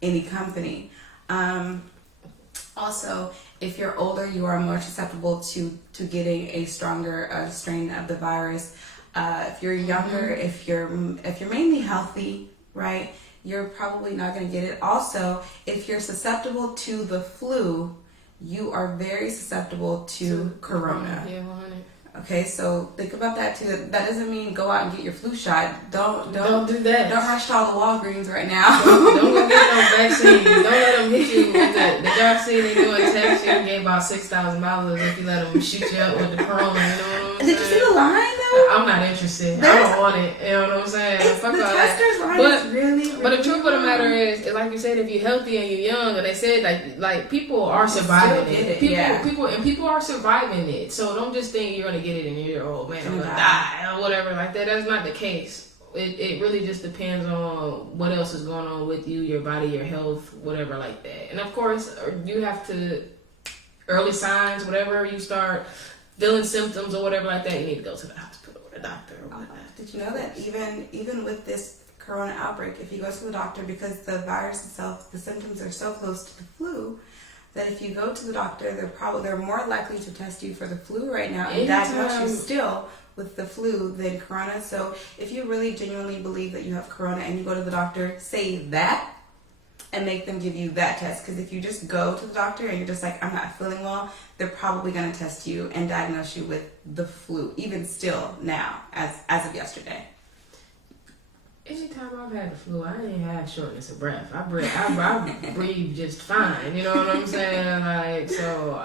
any company. Also, if you're older, you are more susceptible to getting a stronger strain of the virus. If you're younger, if you're mainly healthy, right, you're probably not going to get it. Also, if you're susceptible to the flu, you are very susceptible to corona. Yeah, 100. Okay, so think about that too. That doesn't mean go out and get your flu shot. Don't do that. Don't rush to all the Walgreens right now. Don't go get no vaccines. Don't let them hit you with the y'all see they doing tests. You get about $6,000 if you let them shoot you up with the corona. You know what I'm saying? Did you see the line though? I'm not interested. I don't want it. You know what I'm saying? Fuck The all tester's that. line But is really, But the truth of the matter is like you said, if you're healthy and you're young, and they said like people are surviving still get it, People are surviving it. So don't just think you're gonna get it and you're old man, I'm gonna die or whatever like that. That's not the case. It really just depends on what else is going on with you, your body, your health, whatever like that. And of course, you have to early signs, whatever you start feeling symptoms or whatever like that, you need to go to the hospital or the doctor or whatnot. Did you know that even with this corona outbreak, if you go to the doctor, because the virus itself, the symptoms are so close to the flu, that if you go to the doctor, they're more likely to test you for the flu right now and diagnose you still with the flu than corona. So if you really genuinely believe that you have corona and you go to the doctor, say that and make them give you that test. Because if you just go to the doctor and you're just like, I'm not feeling well, they're probably going to test you and diagnose you with the flu, even still now, as of yesterday. Anytime I've had the flu, I ain't have shortness of breath. I breathe just fine. You know what I'm saying? Like, so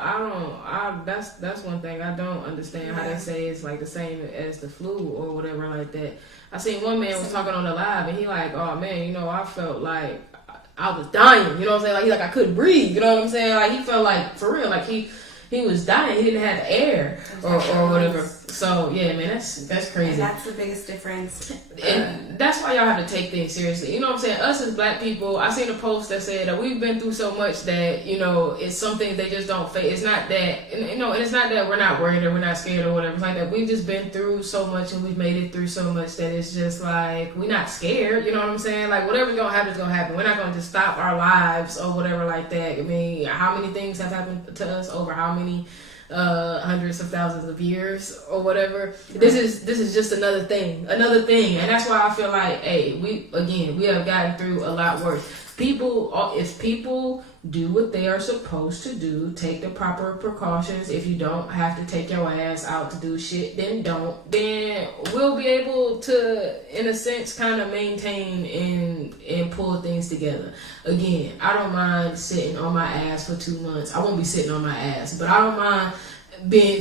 that's one thing I don't understand how they say it's like the same as the flu or whatever like that. I seen one man was talking on the live and he like, oh man, I felt like I was dying. You know what I'm saying? Like he I couldn't breathe. You know what I'm saying? Like he felt like for real, like he was dying. He didn't have the air or whatever. So yeah, man, that's crazy. And that's the biggest difference. And that's why y'all have to take things seriously. You know what I'm saying? Us as black people, I seen a post that said that we've been through so much that, it's something they just don't face. It's not that, and it's not that we're not worried or we're not scared or whatever. It's like that we've just been through so much and we've made it through so much that it's just like, we're not scared. You know what I'm saying? Like, whatever's going to happen is going to happen. We're not going to just stop our lives or whatever like that. I mean, how many things have happened to us over how many hundreds of thousands of years or whatever. This is just another thing, and that's why I feel like, hey, we have gotten through a lot worse. If people do what they are supposed to do, take the proper precautions. If you don't have to take your ass out to do shit, then don't. Then we'll be able to, in a sense, kind of maintain and pull things together. Again, I don't mind sitting on my ass for 2 months. I won't be sitting on my ass, but I don't mind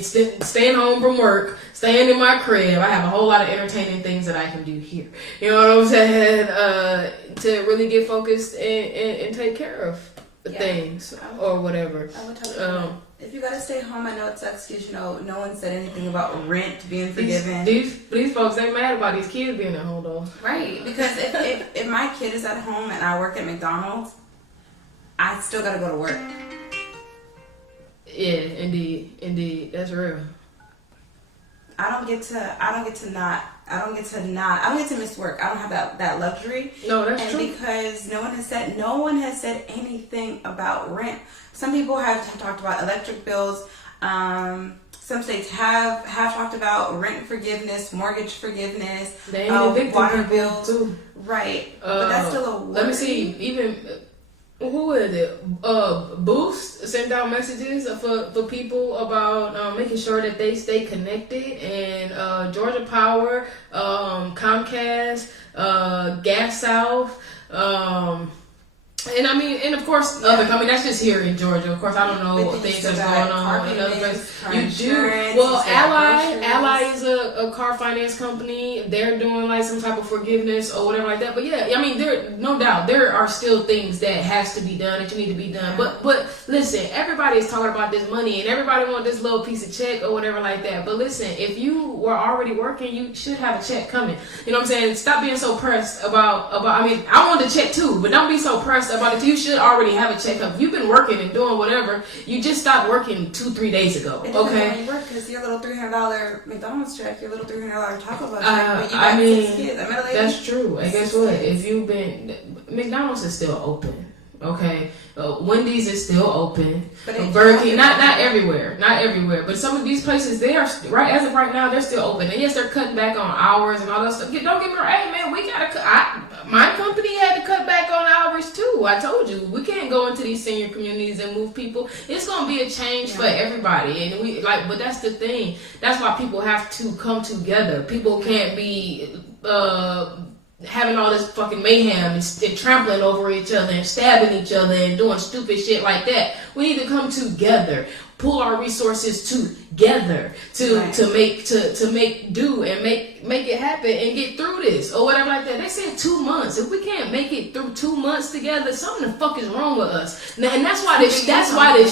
staying home from work, staying in my crib. I have a whole lot of entertaining things that I can do here. You know what I'm saying? To really get focused and take care of things or whatever. I would tell you, if you gotta stay home, I know it sucks because, you know, no one said anything about rent being forgiven. These folks, they mad about these kids being at home though. Right, because if my kid is at home and I work at McDonald's, I still gotta go to work. Yeah, indeed, that's real. I don't get to miss work. I don't have that luxury. No, that's true. And because no one has said anything about rent. Some people have talked about electric bills. Some states have talked about rent forgiveness, mortgage forgiveness, water bills too. Right, but that's still a worry. Let me see. Even who is it? Boost sent out messages for people about making sure that they stay connected, and Georgia Power, Comcast, Gas South, and of course, that's just here in Georgia. Of course, I don't know what things that's going on in other places. You do. Well, Ally is a car finance company. They're doing like some type of forgiveness or whatever like that. But yeah, I mean, no doubt there are still things that has to be done, that you need to be done. But listen, everybody is talking about this money and everybody want this little piece of check or whatever like that. But listen, if you were already working, you should have a check coming. You know what I'm saying? Stop being so pressed about. I mean, I want the check too, but don't be so pressed about it. You should already have a check up. You've been working and doing whatever. You just stopped working 2-3 days ago. Okay. Because your little $300 McDonald's check, your little $300 Taco Bell check, but you got 6 kids. That's true. And guess what? If you've been, McDonald's is still open. Okay, Wendy's is still open. Burger King, not everywhere, but some of these places, they are right as of right now, they're still open. And yes, they're cutting back on hours and all that stuff. Don't get me wrong, hey man, we gotta. My company had to cut back on hours too. I told you, we can't go into these senior communities and move people. It's gonna be a change for everybody, and but that's the thing. That's why people have to come together. People can't be having all this fucking mayhem and trampling over each other and stabbing each other and doing stupid shit like that. We need to come together, pull our resources together to make do and make it happen and get through this or whatever like that. They said 2 months. If we can't make it through 2 months together, something the fuck is wrong with us. And that's why this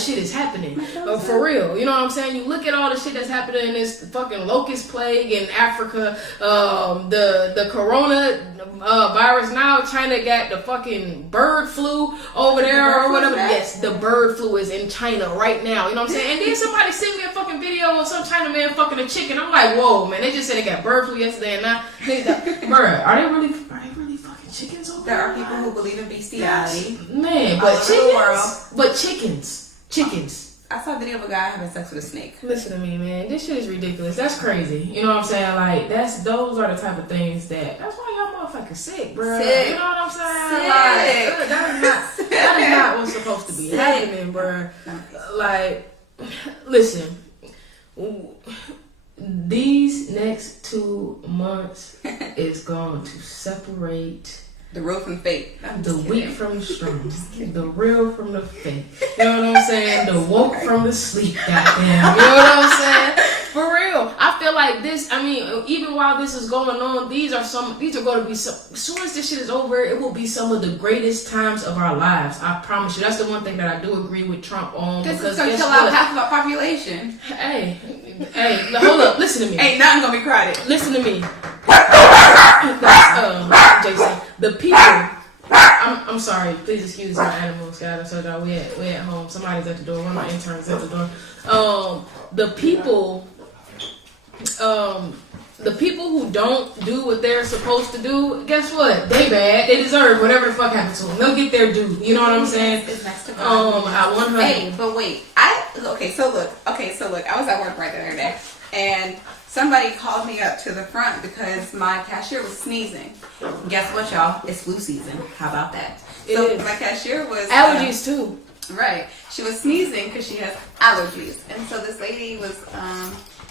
shit is happening. For real. You know what I'm saying? You look at all the shit that's happening in this fucking locust plague in Africa, the corona virus now. China got the fucking bird flu over there or whatever. Yes, the bird flu is in China right now. You know what I'm saying? And then somebody sent me a fucking video of some China man fucking a chicken. I'm like, whoa, man! They just said they got bird flu yesterday, and now, bruh, are they really fucking chickens over there? There are people who believe in bestiality, man, but chickens. I saw a video of a guy having sex with a snake. Listen to me, man. This shit is ridiculous. That's crazy. You know what I'm saying? Like, those are the type of things that's why y'all motherfuckers sick, bro. Sick. You know what I'm saying? Sick. Like, that is not what's supposed to be happening, bro. Like, listen. These next 2 months is going to separate the real from fake. The weak from the strong. The real from the fake. You know what I'm saying? The woke from the sleep, goddamn. You know what I'm saying? For real. I feel like this, even while this is going on, these are going to be some, as soon as this shit is over, it will be some of the greatest times of our lives. I promise you. That's the one thing that I do agree with Trump on. This is going to kill out half of our population. Hey, hold up. Listen to me. Ain't nothing going to be crowded. Listen to me. Jason, the people. I'm sorry. Please excuse my animals, guys. I told y'all we at home. Somebody's at the door. One of my interns at the door. The people. the people who don't do what they're supposed to do, guess what? They bad. They deserve whatever the fuck happened to them. They'll get their due. You know what I'm saying? It's next to I 100. Hey, but wait. So look. I was at work right the other day, and somebody called me up to the front because my cashier was sneezing. Guess what, y'all? It's flu season. How about that? It So is. my cashier was Allergies too. Right. She was sneezing because she has allergies, and so this lady was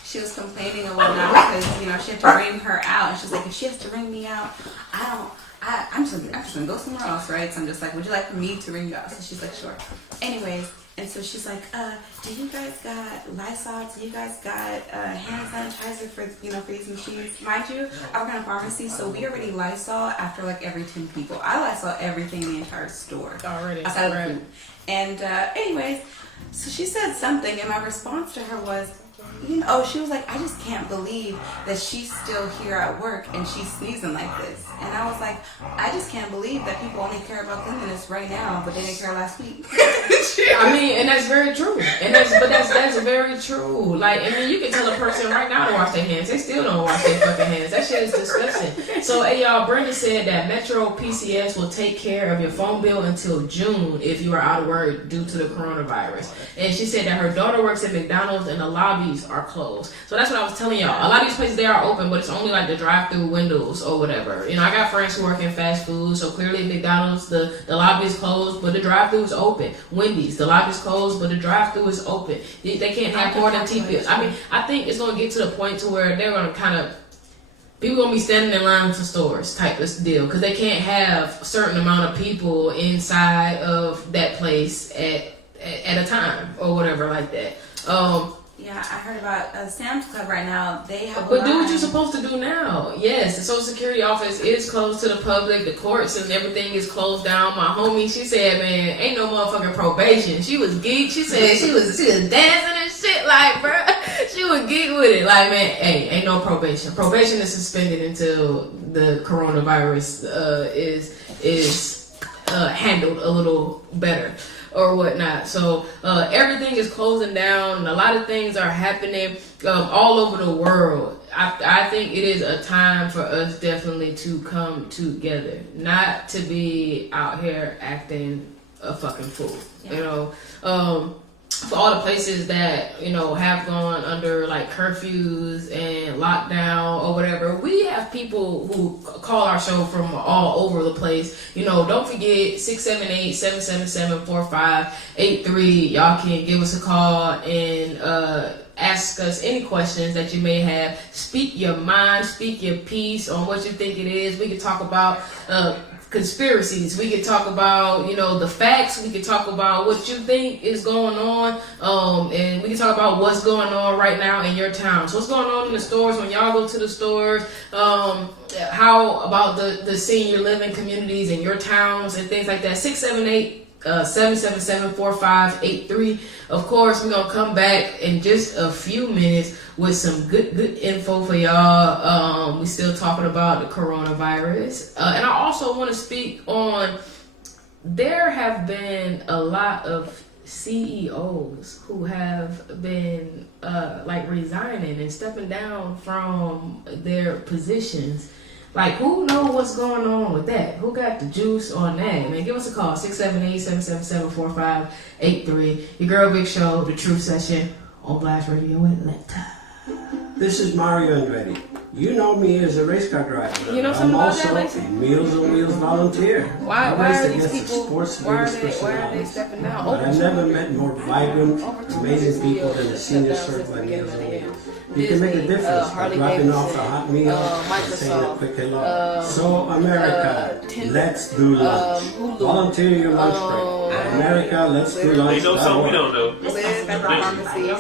she was complaining and whatnot because she had to ring her out, and she's like, if she has to ring me out, I'm just gonna go somewhere else, right? So I'm just like, would you like me to ring you out? So she's like, sure. Anyways, and so she's like, do you guys got Lysol? Do you guys got hand sanitizer for for these machines? Mind you, I work in a pharmacy, so we already Lysol after like every 10 people. I Lysol everything in the entire store Already. outside of Right. food. And anyways, so she said something, and my response to her was, she was like, I just can't believe that she's still here at work and she's sneezing like this. And I was like, I just can't believe that people only care about cleanliness right now, but they didn't care last week. I mean, and that's very true. That's very true. Like, I mean, you can tell a person right now to wash their hands. They still don't wash their fucking hands. That shit is disgusting. So, hey, y'all, Brenda said that Metro PCS will take care of your phone bill until June if you are out of work due to the coronavirus. And she said that her daughter works at McDonald's and the lobbies are closed. So that's what I was telling y'all. A lot of these places, they are open, but it's only like the drive-through windows or whatever. I got friends who work in fast food, so clearly McDonald's, the lobby is closed, but the drive-through is open. Wendy's, the lobby is closed, but the drive-through is open. They can't have more than 10 people. I mean, I think it's going to get to the point to where they're going to kind of, people going to be standing in line for stores type of deal, because they can't have a certain amount of people inside of that place at a time or whatever like that. Yeah, I heard about Sam's Club right now. They have But do what you're supposed to do now. Yes, the Social Security office is closed to the public. The courts and everything is closed down. My homie, she said, man, ain't no motherfucking probation. She was geek. She said she was dancing and shit, like, bro. She was geek with it. Like, man, hey, ain't no probation. Probation is suspended until the coronavirus is handled a little better or whatnot. So everything is closing down. A lot of things are happening all over the world. I think it is a time for us definitely to come together, not to be out here acting a fucking fool. For all the places that have gone under like curfews and lockdown or whatever, we have people who call our show from all over the place. Don't forget 678-777-4583. Y'all can give us a call and ask us any questions that you may have. Speak your mind, speak your piece on what you think it is. We can talk about conspiracies. We could talk about, the facts. We could talk about what you think is going on. And we can talk about what's going on right now in your town. So what's going on in the stores when y'all go to the stores? How about the senior living communities in your towns and things like that? 678-777-4583. Of course, we're going to come back in just a few minutes with some good info for y'all. We're still talking about the coronavirus. And I also want to speak on, there have been a lot of CEOs who have been resigning and stepping down from their positions. Like, who know what's going on with that? Who got the juice on that? Man, give us a call, 678-777-4583. Your girl Big Show, The Truth Session on Blast Radio Atlanta. This is Mario Andretti. You know me as a race car driver. You know something about that, I'm Lacey? also a Meals on Wheels volunteer. Why I are race these against the people, sports why are biggest they personalities. stepping down? But I've never met more vibrant, amazing people than the senior served by Meals on Wheels. You can make a difference by dropping off a hot meal and saying a quick hello. So America, let's do lunch. Volunteer your lunch break. America, let's do lunch. They know something we don't know. Live at the pharmacy.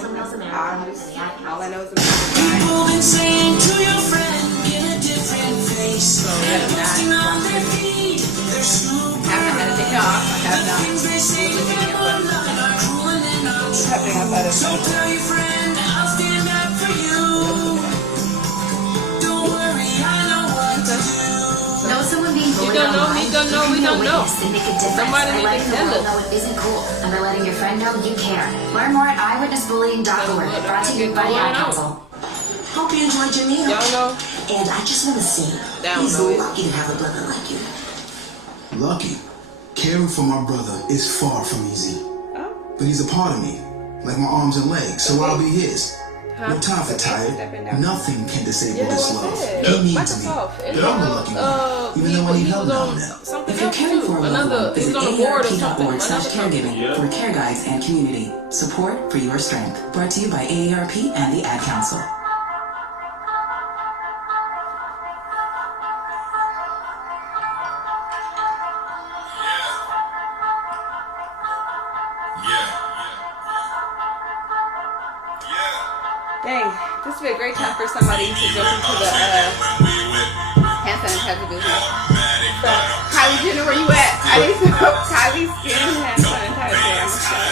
All I know is People been saying to your friend, get a different face. They're posting on their feed. They're snooping. I haven't had a day off. I have not. Things they say to them online are cruel and they're not true. So tell your friend, I'll stand up for you. Don't worry, I know what to do. Know someone being bullied don't know, online? we don't know, we You can don't be a know. witness and make a difference Somebody by need to letting the tell world us. know it isn't cool, and by letting your friend know you care. Learn more at eyewitnessbullying.org. Brought to you by the Ad Council. Hope you enjoyed your meal. Y'all know? And I just want to say, Down he's know it. lucky to have a brother like you. Lucky. Caring for my brother is far from easy. But he's a part of me, like my arms and legs, so I'll be his. No time for tired. Nothing can disable this love. He needs me. Microsoft. But I'm the lucky one, even though I need help now and then. Something If you're else caring too. for a loved Another. one, He was visit on the board or something. AARP.org/caregiving for care guides and community. Support for your strength. Brought to you by AARP and the Ad Council. Dang, this would be a great time for somebody to jump into the hand sanitizer business. So, Kylie Jenner, where you at? I need some Kylie Skin hand sanitizer. I'm sorry.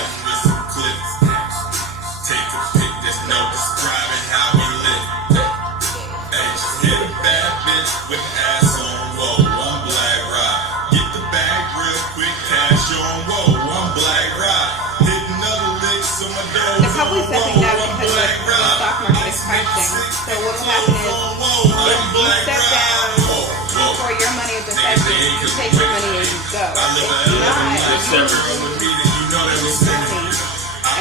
Take a pic, there's no describing how we live. Hey, just hit a bad bitch with ass on roll. I'm Black Rock. Get the bag real quick, cash on roll. I'm Black Rock. Hit another lick, so my dough. They're probably stepping down because the stock market is crashing. So what will happen is, if you step down for your money is affected, you take your money and you go. If not, you know that we spending as a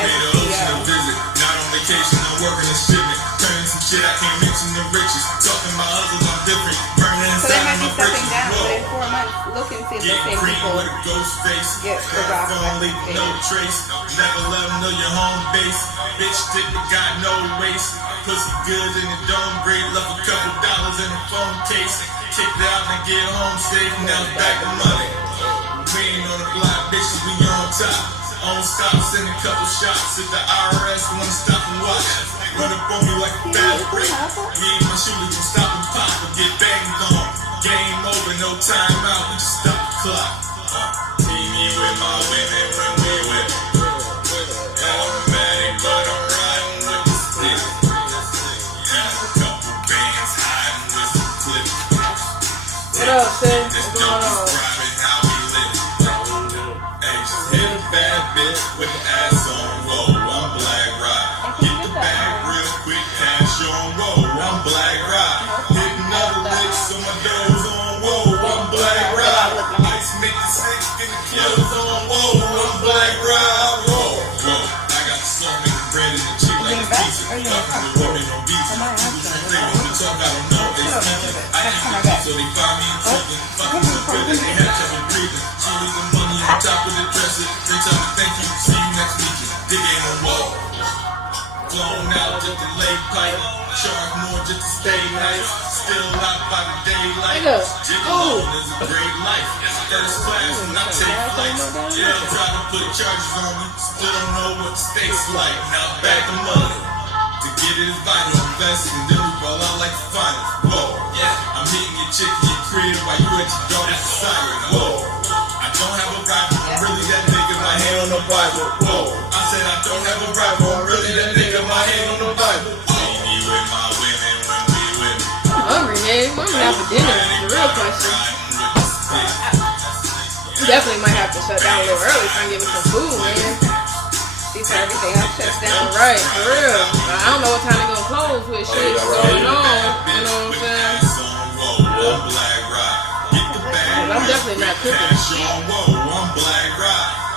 CEO. Visit, not on vacation, I'm working a shipment. Turning some shit, I can't mention the riches. Talking my hustles, I'm different. Burning So they inside might be my stepping britches. down, but Whoa. in 4 months, look and see if the Get same cream people with a ghost face. get the job Phone leak, no back. trace. Never let them know your home base. Bitch stick, but got no waste. Pussy good and it don't break. Left a couple dollars in the phone case. Kicked out and get home safe. Now it's back to money. We ain't on the block, bitches, we on top. On stop, send a couple shots. If the IRS wanna stop and watch, run up on me like a fast break. Me and my shooters gon' stop and pop or get banged on. Game over, no time out, we just stop the clock. See me with my women when we with automatic, but I'm riding with the stick. Have a couple bands hiding with some clips. What up, sis? What's going on? Describing how we live. Hey, just hit a bad bitch with the ass on roll. I'm Black Rock. Get the bag real quick, cash on roll. I'm Black Rock. Hit another lick, so my dough's on roll. I'm Black Rock. Ice make the sick and the clothes on roll. I'm Black Rock. Whoa, whoa. I got the song making bread in the cheap like a pizza. Fucking with women on beats. They wanna talk, I don't know. They speaking. I ain't speaking, so they find me in something. Fucking so good that they have trouble breathing. She leaving money on top of the dresser. They tell me thank you. See you next weekend. Dig ain't on wall. Blown out just to lay pipe. Charge more just to stay nice. Still out by the daylight. Gigolo is a great life. First class when I take flights. Yeah, try to put charges on me. Still don't know what the stakes like. Now back the money. To get it is vital. Invest and then we ball out like the finals. Whoa, yeah. I'm hitting your chick in your crib while you at your daughter's side. Whoa. I don't have a rival. I'm really that nigga. My hand on the Bible. Whoa. I said I don't have a rival. I'm really that nigga. My hand on the Bible. See me with my women when we with me. I'm hungry, man. I'm gonna have for dinner. The real question. We definitely might have to shut down a little early trying to get me some food, man. Before everything else shuts down. Right, for real. I don't know what time they're gonna close with shit going on. You know what I'm saying? I'm definitely not cooking shit.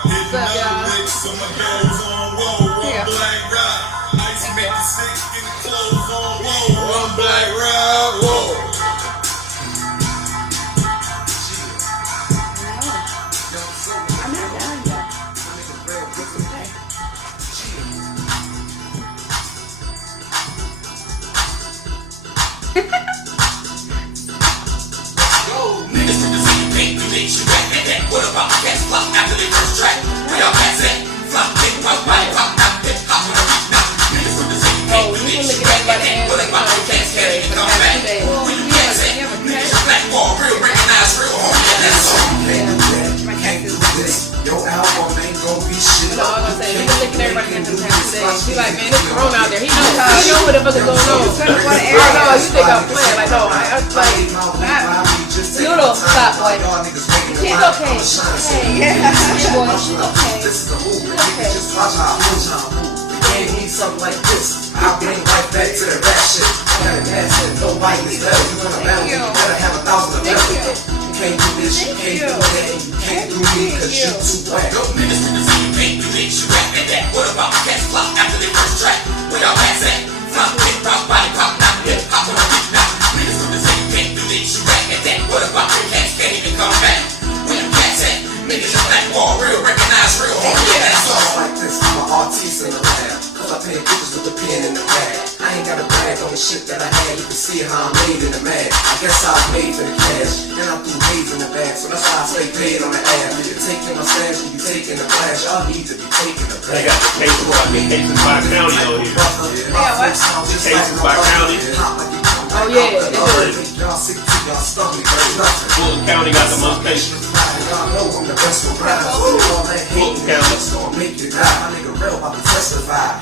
What's up, y'all? I'm not done yet. Niggas from the city paint, you bitch, you back at that. What about my cats flop after they first track? Where y'all cats at? Flop, pick, pop, body, pop, out, hip, hop, with a beat, now. Niggas from the city paint, you bitch, you back at that. What about my cats, carry, come back? Where you cats at? Niggas are black ball, real, recognize real, homie, yeah, that's all. My cat is good. Your album ain't gon' be shit. You know, I'm gonna say, niggas licking everybody in some time today. She like, man, it's corona out there. He knows what the fuck is going on. I know, you think I'm playing. Like, no, I was like, Noodle, stop, boy. She's okay. Yeah, boy, she's okay. This is the movie. Niggas just watch how I move. The game needs something like this. I bring life back to the rap shit. got a gas and nobody is better. You wanna battle, you better have 1,000 of them. You can't do this, you can't do that, and you can't do me cause you too whack. Go niggas to the scene, you can't do this, you rap at that. What about the cats flop after they first track? Where y'all ass at? Flop, hip, rock, body pop, knock, hip, hop on the beat, knock. Niggas to the scene, you can't do this, you rap at that. What about the cats can't even come back? Where you cats at? Niggas on that wall, real, recognize real, homie, that's all. Like this, I'm an artiste in the lab. Cause I paint pictures with the pen in the bag. I ain't got a brag on the shit that I had. You can see how I'm made in the mag. I guess I was made for the cash. And I threw haze in the bag. So that's why I stay paid on the ad. You're taking my stash, you be taking the flash. Y'all need to be taking the They bag. got the cases by county on here. Cases by county. Oh yeah, they do. Y'all sick to y'all stomach, nothing. Fulton County got the most cases. Y'all know I'm the best one rap. All that hate, that's gonna make you die. My nigga real about to testify.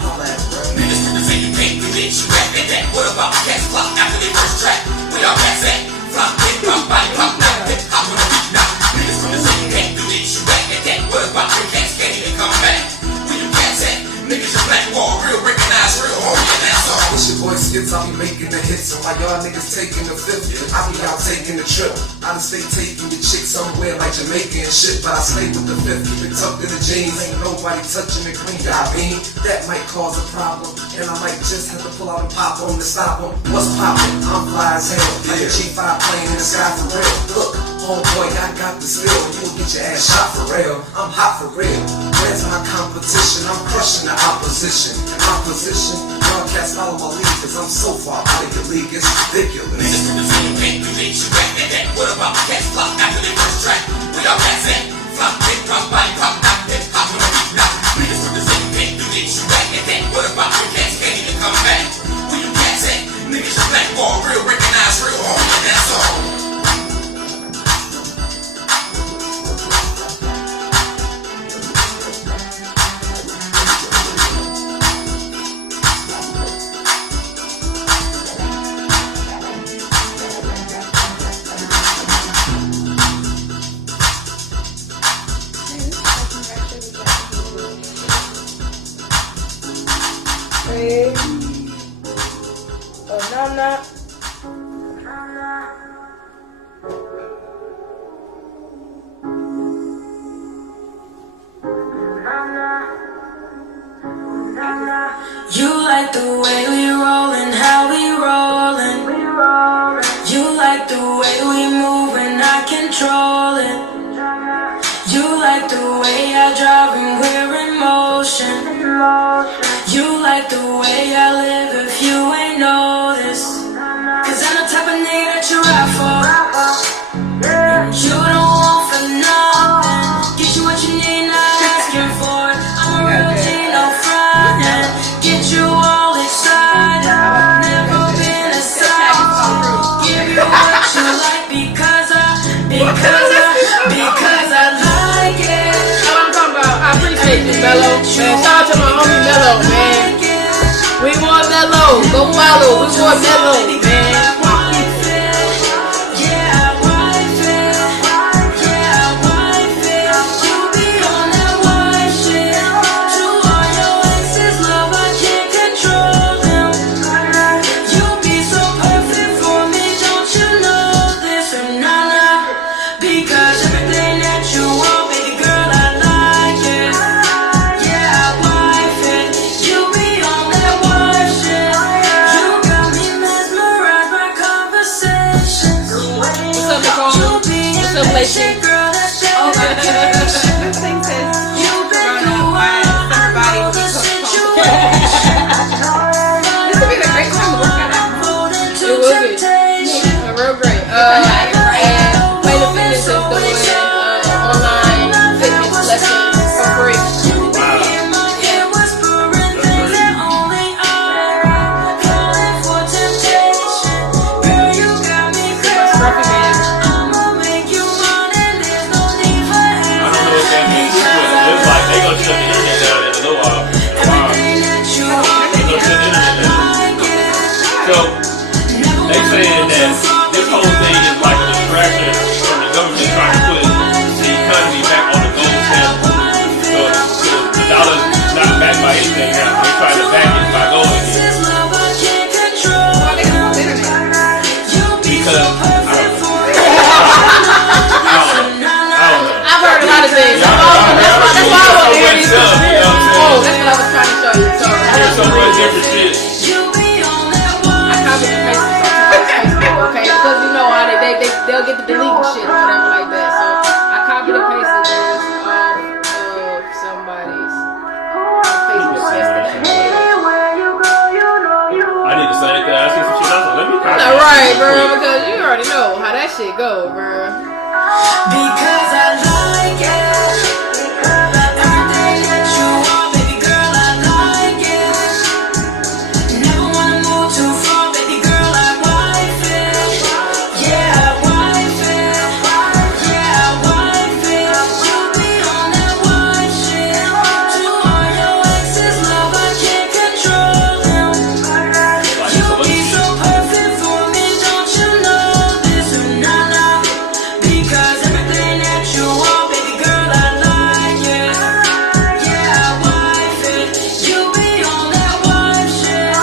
Niggas to the scene, you can't do this, you rap at that. What about the cats flop after they first track? Where y'all cats at? Flop, hip, rock, body pop, knock, hip, hop on the beat, knock. Niggas to the scene, you can't do this, you rap at that. What about the cats can't even come back? Where you cats at? Niggas your black wall, real, recognize real, homie, and that's all. It's your boy Skits, I be making the hits. And while y'all niggas taking the fifth, I be out taking the trip. I done stay taking the chick somewhere like Jamaica and shit. But I stay with the fifth, keep it tucked in the jeans. Ain't nobody touching the green. I mean, that might cause a problem. And I might just have to pull out and pop on to stop them. What's poppin'? I'm fly as hell. Like a G5 plane in the sky for real. Look, homeboy, I got the skill. You'll get your ass shot for real. I'm hot for real. Where's my competition? I'm crushing the opposition. Opposition, y'all cats follow my lead, cause I'm so far out of your league, it's ridiculous. Niggas to the scene, you can't do this, you rap at that. What about the cats flop after they first track? Where y'all cats at? Flop, hip, rock, body pop, knock, hip, hop on the beat, knock. Niggas to the scene, you can't do this, you rap at that. What about the cats can't even come back? Where you cats at? Niggas your black wall, real, recognize real, homie, and that's all. Oh, no, I'm not. You like the way we rollin', how we rollin'. You like the way we move and I control it. You like the way I drive and we're in motion. You like the way I live if you ain't noticed. Cause I'm the type of nigga that you rap for. You don't want for nothing. Get you what you need, not asking for it. I'm a real G, no frontin'. Get you all excited. Never been a side. Give you what you like because I like it. That's what I'm talking about. I appreciate you, Mello. Man, shout out to my homie Mello, man. We want Mello. Go follow. We want Mello, man. lot of things. That's why I want to hear these conspiracies. Oh, that's what I was trying to show you. So There's so much different shit. I copy and paste it sometimes on Facebook, okay? Because you know how they'll get the deleting shit or whatever like that. So I copied and pasted this off of somebody's Facebook yesterday. I need the same thing. I see some shit. I was like, let me copy. Right, bro, because you already know how that shit go, bro. Because I like it. Everything that you want, baby girl, I like it. Never wanna move too far, baby girl, I wife it. Yeah, I wife it. Yeah, I wife it. You be on that wife shit. To all your exes, love, I can't control them. You be so perfect for me, don't you know this? Nah, nah. Because everything that you want, baby girl, I like it. Yeah, I wife it. You be on that wife shit.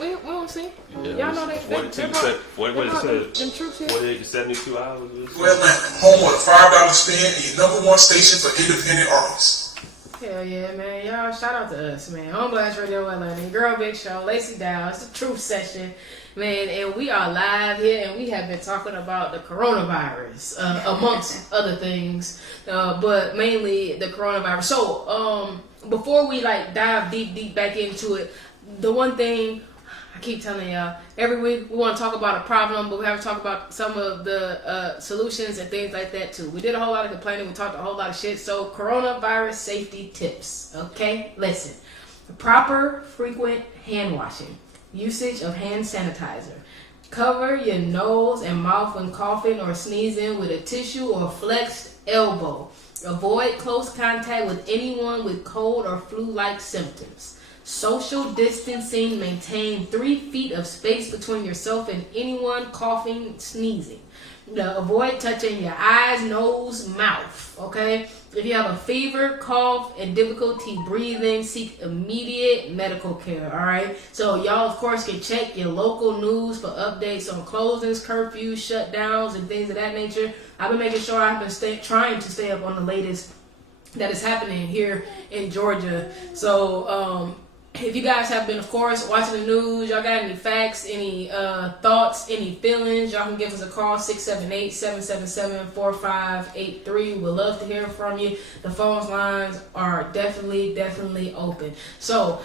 We don't see. Yeah, Y'all know they 42 brought- what they it brought said? them troops here. 48 to 72 hours. Well, Atlanta, home with a $5 spin and your #1 station for independent artists. Hell yeah, man. Y'all, shout out to us, man. Home Blast Radio Atlanta. Your Girl Big Show, Lacey Dow. It's the Truth Session, man. And we are live here, and we have been talking about the coronavirus, amongst other things, but mainly the coronavirus. So, before we, dive deep back into it, the one thing I keep telling y'all, every week we want to talk about a problem, but we have to talk about some of the solutions and things like that too. We did a whole lot of complaining, we talked a whole lot of shit. So coronavirus safety tips, okay? Listen, proper frequent hand washing, usage of hand sanitizer, cover your nose and mouth when coughing or sneezing with a tissue or flexed elbow, avoid close contact with anyone with cold or flu-like symptoms. Social distancing, maintain 3 feet of space between yourself and anyone coughing, sneezing. Avoid touching your eyes, nose, mouth, okay? If you have a fever, cough, and difficulty breathing, seek immediate medical care, all right? So y'all, of course, can check your local news for updates on closings, curfews, shutdowns, and things of that nature. I've been making sure I've been trying to stay up on the latest that is happening here in Georgia. So, if you guys have been, of course, watching the news, y'all got any facts, any thoughts, any feelings, y'all can give us a call, 678-777-4583. We'd love to hear from you. The phone lines are definitely open. So,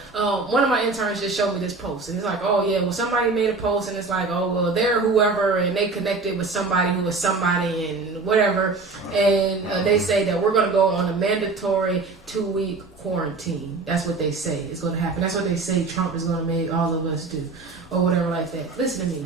one of my interns just showed me this post, and it's like, oh yeah, well somebody made a post, and it's like, oh well, they're whoever, and they connected with somebody who was somebody, and whatever, and they say that we're gonna go on a mandatory 2-week quarantine. That's what they say is going to happen. That's what they say Trump is going to make all of us do, or whatever like that. Listen to me.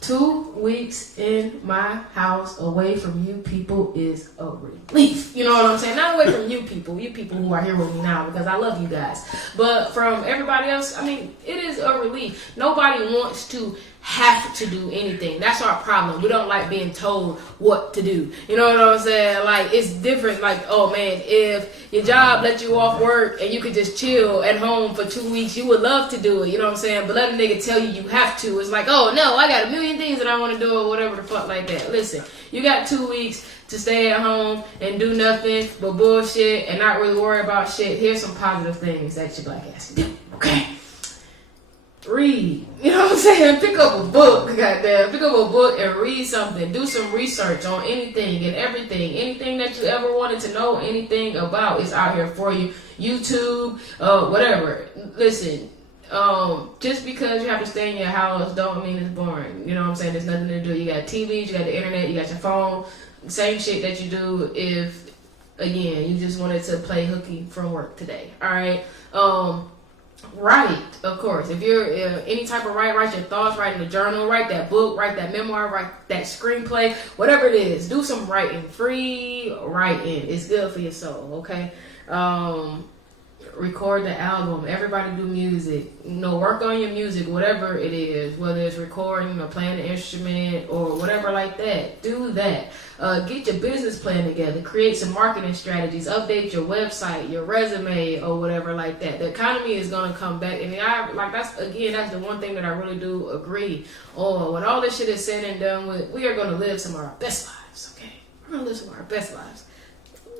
2 weeks in my house away from you people is a relief. You know what I'm saying? Not away from you people who are here with me now, because I love you guys. But from everybody else, I mean, it is a relief. Nobody wants to have to do anything. That's our problem. We don't like being told what to do. You know what I'm saying? Like, it's different. Like, oh man, if your job let you off work and you could just chill at home for 2 weeks, you would love to do it. You know what I'm saying? But let a nigga tell you have to. It's like, oh no, I got a million things that I want to do, or whatever the fuck like that. Listen, you got 2 weeks to stay at home and do nothing but bullshit and not really worry about shit. Here's some positive things that your black ass can do. Okay? Read. You know what I'm saying? Pick up a book, goddamn. Pick up a book and read something. Do some research on anything and everything. Anything that you ever wanted to know anything about is out here for you. YouTube, whatever. Listen, just because you have to stay in your house don't mean it's boring. You know what I'm saying? There's nothing to do. You got TVs, you got the internet, you got your phone. Same shit that you do if, again, you just wanted to play hooky from work today. All right? Write, of course. If you're any type of write your thoughts, write in a journal, write that book, write that memoir, write that screenplay, whatever it is. Do some writing. Free writing. It's good for your soul, okay? record the album. Everybody do music. You know, work on your music, whatever it is, whether it's recording or playing an instrument or whatever like that. Do that. Get your business plan together. Create some marketing strategies. Update your website, your resume, or whatever like that. The economy is gonna come back, and that's the one thing that I really do agree on. When all this shit is said and done with, we are gonna live some of our best lives. Okay, we're gonna live some of our best lives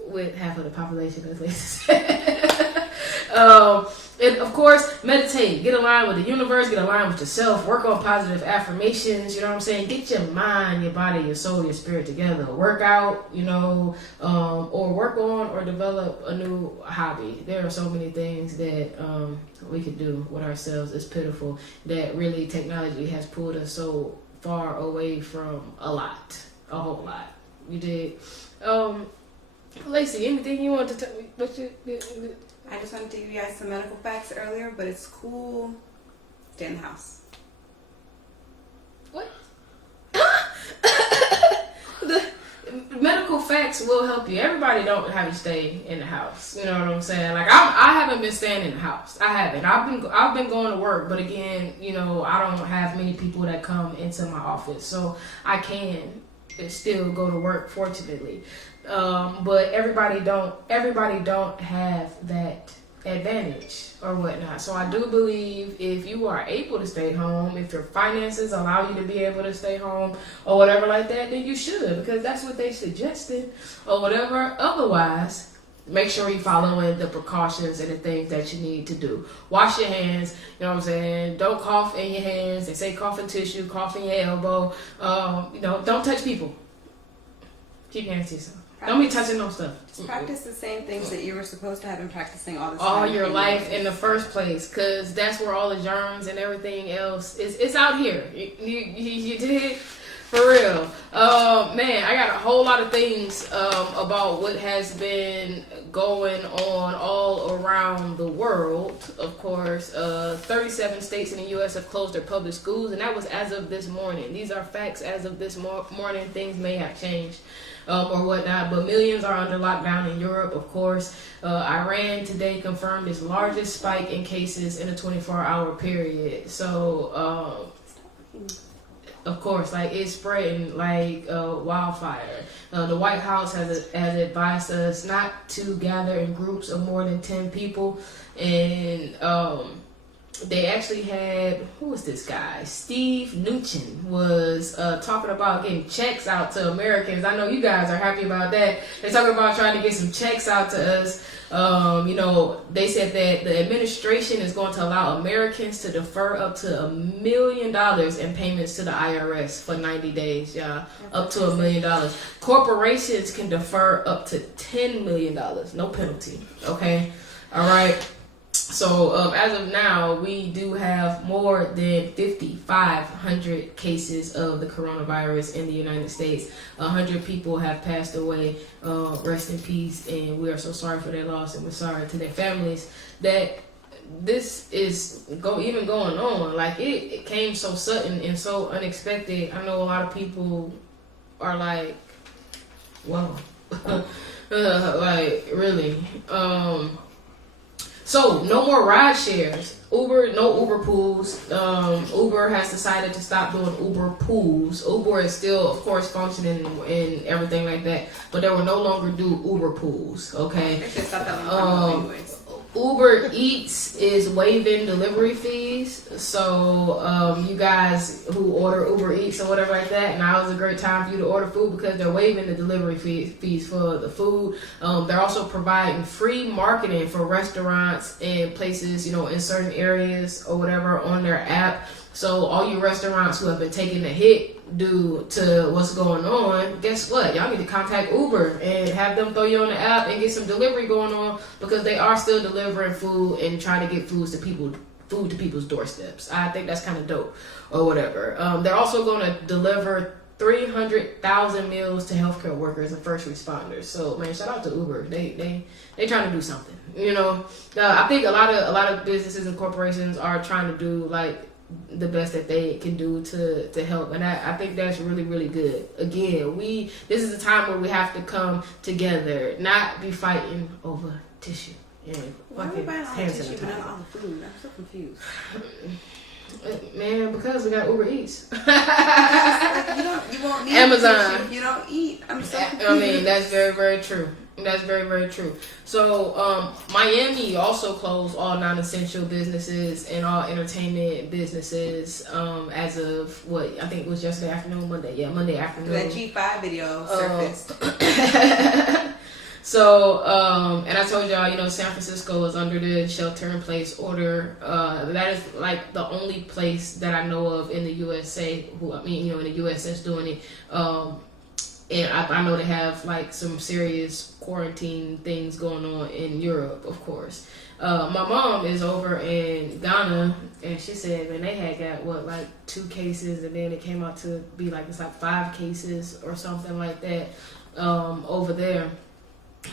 with half of the population, at least. And of course, meditate. Get aligned with the universe. Get aligned with yourself. Work on positive affirmations. You know what I'm saying? Get your mind, your body, your soul, your spirit together. Work out, you know, or work on or develop a new hobby. There are so many things that we could do with ourselves. It's pitiful that really technology has pulled us so far away from a whole lot. You did. Lacey, anything you want to tell me? I just wanted to give you guys some medical facts earlier, but it's cool. Stay in the house. What? The medical facts will help you. Everybody don't have you stay in the house. You know what I'm saying? Like I haven't been staying in the house. I haven't. I've been going to work, but again, you know, I don't have many people that come into my office, so I can still go to work, fortunately. But everybody don't have that advantage or whatnot. So I do believe if you are able to stay home, if your finances allow you to be able to stay home or whatever like that, then you should, because that's what they suggested or whatever. Otherwise, make sure you're following the precautions and the things that you need to do. Wash your hands, you know what I'm saying? Don't cough in your hands. They say cough in tissue, cough in your elbow. You know, don't touch people. Keep your hands to yourself. Don't be touching no stuff. Practice the same things that you were supposed to have been practicing all the time. All your life in the first place, because that's where all the germs and everything else is. It's out here. You did? For real. Man, I got a whole lot of things about what has been going on all around the world. Of course, 37 states in the U.S. have closed their public schools, and that was as of this morning. These are facts as of this morning. Things may have changed. Or whatnot, but millions are under lockdown in Europe, of course. Iran today confirmed its largest spike in cases in a 24-hour period. So, of course, like, it's spreading like wildfire. The White House has advised us not to gather in groups of more than 10 people, and they actually had, who was this guy? Steve Mnuchin was talking about getting checks out to Americans. I know you guys are happy about that. They're talking about trying to get some checks out to us. You know, they said that the administration is going to allow Americans to defer up to $1 million in payments to the IRS for 90 days, y'all. Up to $1 million. Corporations can defer up to $10 million. No penalty. Okay? All right? So as of now, we do have more than 5,500 cases of the coronavirus in the United States. 100 people have passed away. Rest in peace, and we are so sorry for their loss, and we're sorry to their families that this is even going on. Like it came so sudden and so unexpected. I know a lot of people are like, "Whoa," like really. So, no more ride shares. No Uber pools. Uber has decided to stop doing Uber pools. Uber is still, of course, functioning and everything like that, but they will no longer do Uber pools, okay? Uber Eats is waiving delivery fees, so you guys who order Uber Eats or whatever like that, now is a great time for you to order food because they're waiving the delivery fees for the food. They're also providing free marketing for restaurants and places, you know, in certain areas or whatever on their app. So all you restaurants who have been taking a hit due to what's going on, guess what? Y'all need to contact Uber and have them throw you on the app and get some delivery going on, because they are still delivering food and trying to get food to people's doorsteps. I think that's kind of dope or whatever. They're also going to deliver 300,000 meals to healthcare workers and first responders. So man, shout out to Uber. They trying to do something. You know, I think a lot of businesses and corporations are trying to do like the best that they can do to help, and I think that's really, really good. Again, this is a time where we have to come together, not be fighting over tissue. and Why are we fucking buying all the hand tissue but not all sanitizer. the food? I'm so confused. Man, because we got Uber Eats. You won't need Amazon. tissue if you don't eat. I'm so confused. I mean, that's very, very true. That's very, very true. So, Miami also closed all non-essential businesses and all entertainment businesses as of what I think it was yesterday afternoon, Monday. Yeah, Monday afternoon. That G5 video surfaced. So, and I told y'all, you know, San Francisco is under the shelter-in-place order. That is like the only place that I know of in the USA in the US that's doing it. And I know they have like some serious quarantine things going on in Europe, of course. My mom is over in Ghana, and she said, man, they had got like 2 cases, and then it came out to be like it's like 5 cases or something like that over there.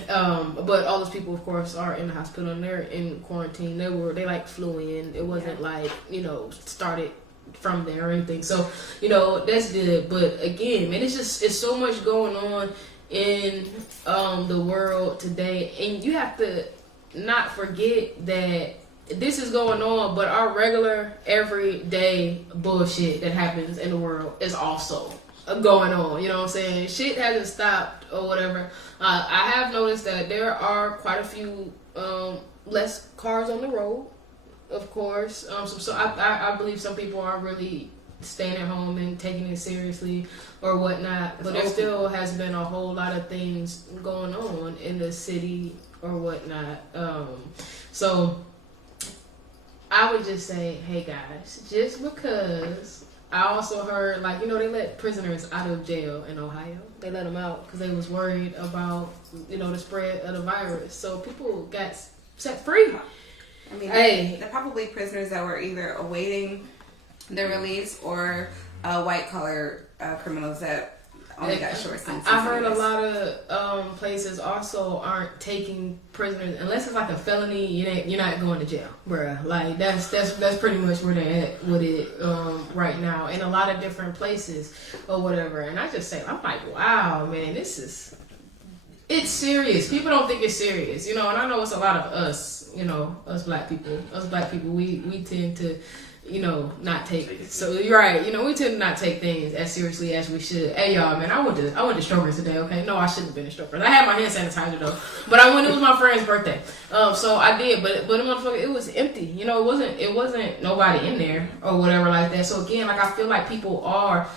But all those people, of course, are in the hospital and they're in quarantine. They like flew in. It wasn't like, you know, started from there or anything. So, you know, that's good. But again, man, it's so much going on in the world today, and you have to not forget that this is going on, but our regular everyday bullshit that happens in the world is also going on. You know what I'm saying? Shit hasn't stopped or whatever. I have noticed that there are quite a few less cars on the road, of course. So I believe some people are really staying at home and taking it seriously or whatnot. But there still has been a whole lot of things going on in the city or whatnot. So I would just say, hey guys, just because I also heard, like, you know, they let prisoners out of jail in Ohio. They let them out because they was worried about, you know, the spread of the virus. So people got set free. I mean, hey, they're probably prisoners that were either awaiting their release or white collar criminals that only got short sentences. I heard a lot of places also aren't taking prisoners unless it's like a felony. You're not going to jail, bruh. Like that's pretty much where they're at with it right now in a lot of different places or whatever. And I just say, I'm like, wow, man, it's serious. People don't think it's serious, you know. And I know it's a lot of us, you know, us black people. We tend to, you know, not take it. So you're right. You know, we tend to not take things as seriously as we should. Hey y'all, man, I went to Strokers today. Okay, no, I shouldn't have been to Strokers. I had my hand sanitizer though, but I went. It was my friend's birthday. So I did, but the motherfucker, it was empty. You know, it wasn't nobody in there or whatever like that. So again, like I feel like people are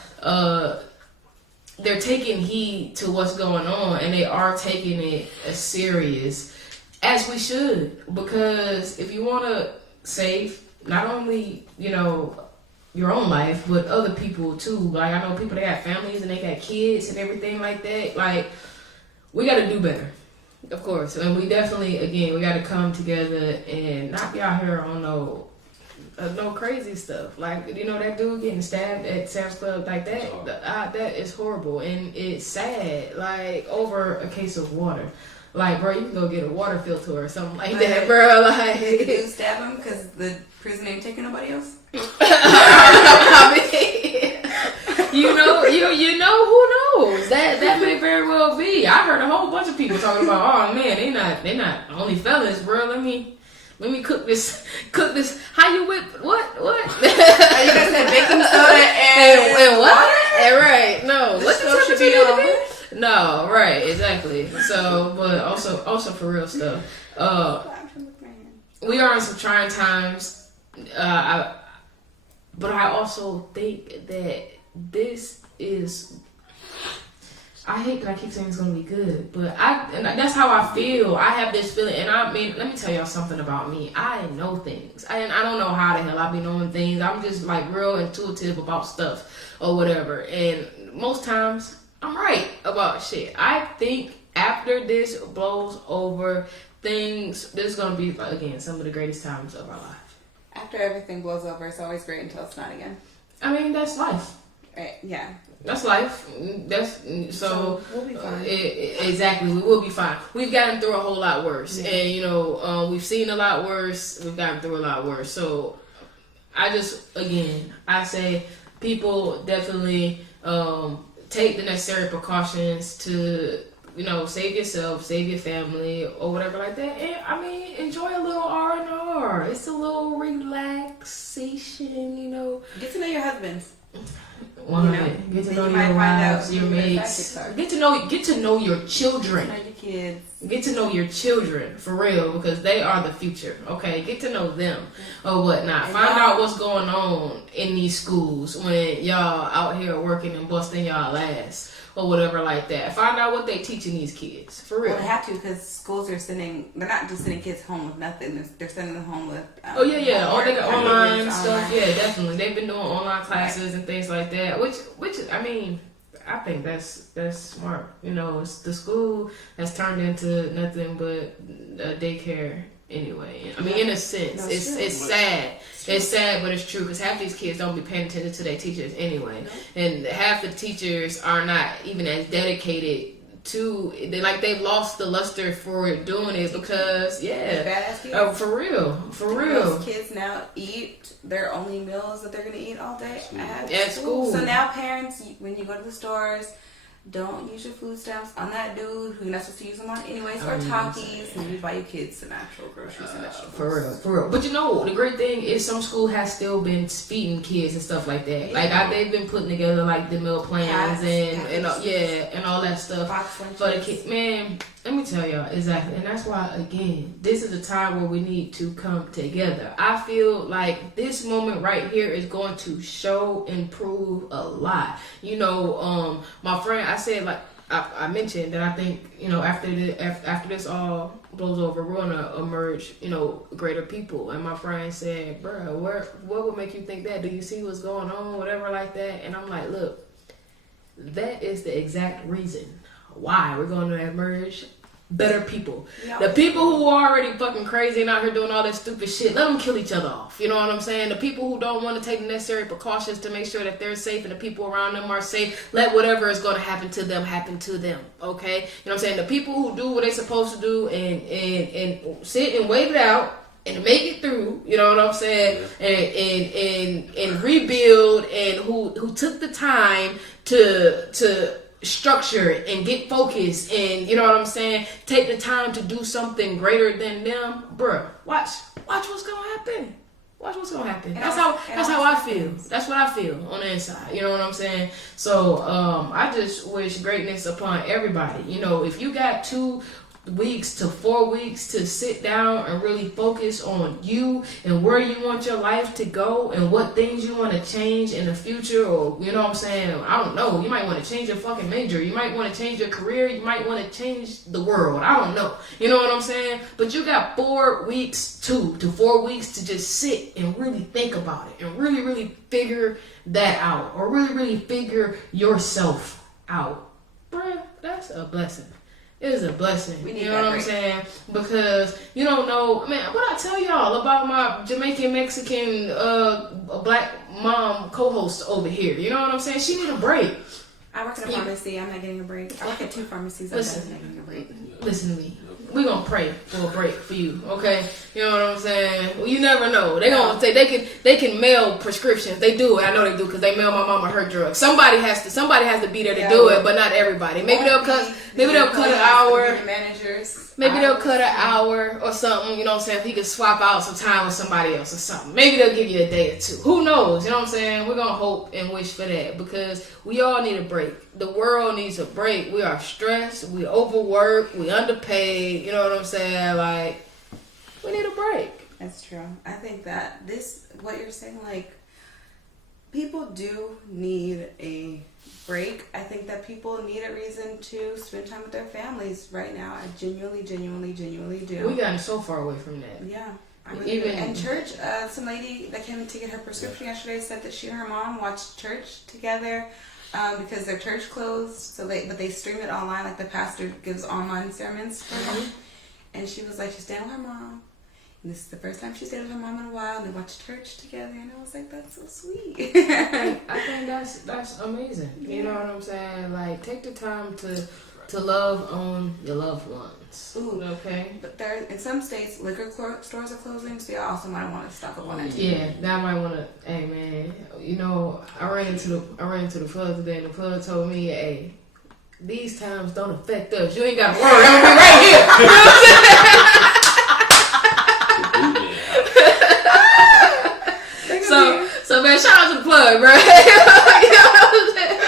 they're taking heed to what's going on, and they are taking it as serious as we should, because if you want to save not only, you know, your own life, but other people too. Like, I know people that have families and they got kids and everything like that. Like, we got to do better, of course. And we definitely, again, we got to come together and not be out here on no crazy stuff. Like, you know, that dude getting stabbed at Sam's Club like that, that is horrible. And it's sad, like, over a case of water. Like, bro, you can go get a water filter or something like that, bro. Like, did you stab him because the prison ain't taking nobody else? I mean, you know, who knows? That may very well be. I heard a whole bunch of people talking about, oh man, they not only fellas, bro. Let me cook this. How you whip? What? You guys said baking soda and what? Right? No, what's the temperature again? No, right, exactly. So, but also for real stuff. We are in some trying times. But I also think that this is. I hate that I keep saying it's gonna be good, but that's how I feel. I have this feeling, and I mean, let me tell y'all something about me. I know things, and I don't know how the hell I be knowing things. I'm just like real intuitive about stuff or whatever, and most times I'm right about shit. I think after this blows over, this is gonna be, again, some of the greatest times of our life. After everything blows over, it's always great until it's not again. I mean, that's life. Right, yeah. That's life. So we'll be fine. Exactly, we will be fine. We've gotten through a whole lot worse, and you know, we've seen a lot worse. We've gotten through a lot worse. So I say people definitely take the necessary precautions to save yourself, save your family, or whatever like that. And I mean, enjoy a little R&R. It's a little relaxation, Get to know your husbands. Get to know your wives, your mates. Get to know your children. Know your kids. Get to know your children for real, because they are the future. Okay, get to know them or whatnot. Find out what's going on in these schools when y'all out here working and busting y'all ass or whatever like that. Find out what they teaching these kids for real. Well, they have to, because schools are they're not just sending kids home with nothing. They're sending them home with they got online stuff. Yeah, definitely. They've been doing online classes and things like that. Which I mean, I think that's smart. It's the school has turned into nothing but a daycare anyway. I mean, in a sense, it's sad. It's sad, but it's true, because half these kids don't be paying attention to their teachers anyway, and half the teachers are not even as dedicated to. They've lost the luster for doing it because for real. Most kids now eat their only meals that they're gonna eat all day at school. So now parents, when you go to the stores, don't use your food stamps on that dude who you're not supposed to use them on anyways, or Takis, and you buy your kids some actual groceries and vegetables. For real. But the great thing is some school has still been feeding kids and stuff like that. They've been putting together the meal plans and all that stuff for the kids. Man, let me tell y'all exactly, and that's why again, this is a time where we need to come together. I feel like this moment right here is going to show and prove a lot. My friend, I said I mentioned that I think after this all blows over, we're gonna emerge greater people. And my friend said, "Bruh, what would make you think that? Do you see what's going on, whatever like that?" And I'm like, look, that is the exact reason why we're going to emerge better people. Yep. The people who are already fucking crazy and out here doing all that stupid shit, let them kill each other off. You know what I'm saying? The people who don't want to take the necessary precautions to make sure that they're safe and the people around them are safe, let whatever is going to happen to them, okay? You know what I'm saying? The people who do what they're supposed to do and sit and wait it out and make it through, you know what I'm saying, and rebuild, and who took the time to structure and get focused, and you know what I'm saying, take the time to do something greater than them, bruh. Watch what's gonna happen. Watch what's gonna happen. That's how I feel. That's what I feel on the inside. You know what I'm saying? So I just wish greatness upon everybody. If you got 2 weeks to 4 weeks to sit down and really focus on you and where you want your life to go and what things you want to change in the future, or you know what I'm saying, I don't know, you might want to change your fucking major, you might want to change your career, you might want to change the world, I don't know, you know what I'm saying, but you got 4 weeks, 2 to 4 weeks to just sit and really think about it and really figure that out, or really figure yourself out. Bruh, that's a blessing. It is a blessing. You know what I'm saying? Because you don't know, man, what I tell y'all about my Jamaican Mexican black mom co-host over here. You know what I'm saying? She need a break. I work at a pharmacy. I'm not getting a break. I work at 2 pharmacies. I'm not getting a break. Listen to me. We're gonna pray for a break for you, okay? You know what I'm saying? Well, you never know. They gonna say they can mail prescriptions. They do it. I know they do, because they mail my mama her drugs. Somebody has to be there to do it, but not everybody. Maybe they'll cut an hour. Maybe they'll cut an hour or something. You know what I'm saying? If he can swap out some time with somebody else or something. Maybe they'll give you a day or 2. Who knows? You know what I'm saying? We're gonna hope and wish for that, because we all need a break. The world needs a break. We are stressed. We overwork. We underpaid. You know what I'm saying? We need a break. That's true. I think that what you're saying, people do need a break. I think that people need a reason to spend time with their families right now. I genuinely do. We gotten so far away from that. Yeah. Even in church, some lady that came to get her prescription yesterday said that she and her mom watched church together because their church closed. But they stream it online. The pastor gives online sermons for them. And she was like, she's staying with her mom. And this is the first time she stayed with her mom in a while, and they watched church together, and I was like, that's so sweet. I think that's amazing. Yeah. You know what I'm saying? Take the time to love on your loved ones. Ooh, okay. But in some states, liquor stores are closing, so you also might want to stock up on that. Yeah, that might want to. Hey man, I ran into the plug today, and the plug told me, hey, these times don't affect us. You ain't got to worry. I'm gonna be right here. You know what I'm saying? So man, shout out to the plug, bro. You know what I'm saying?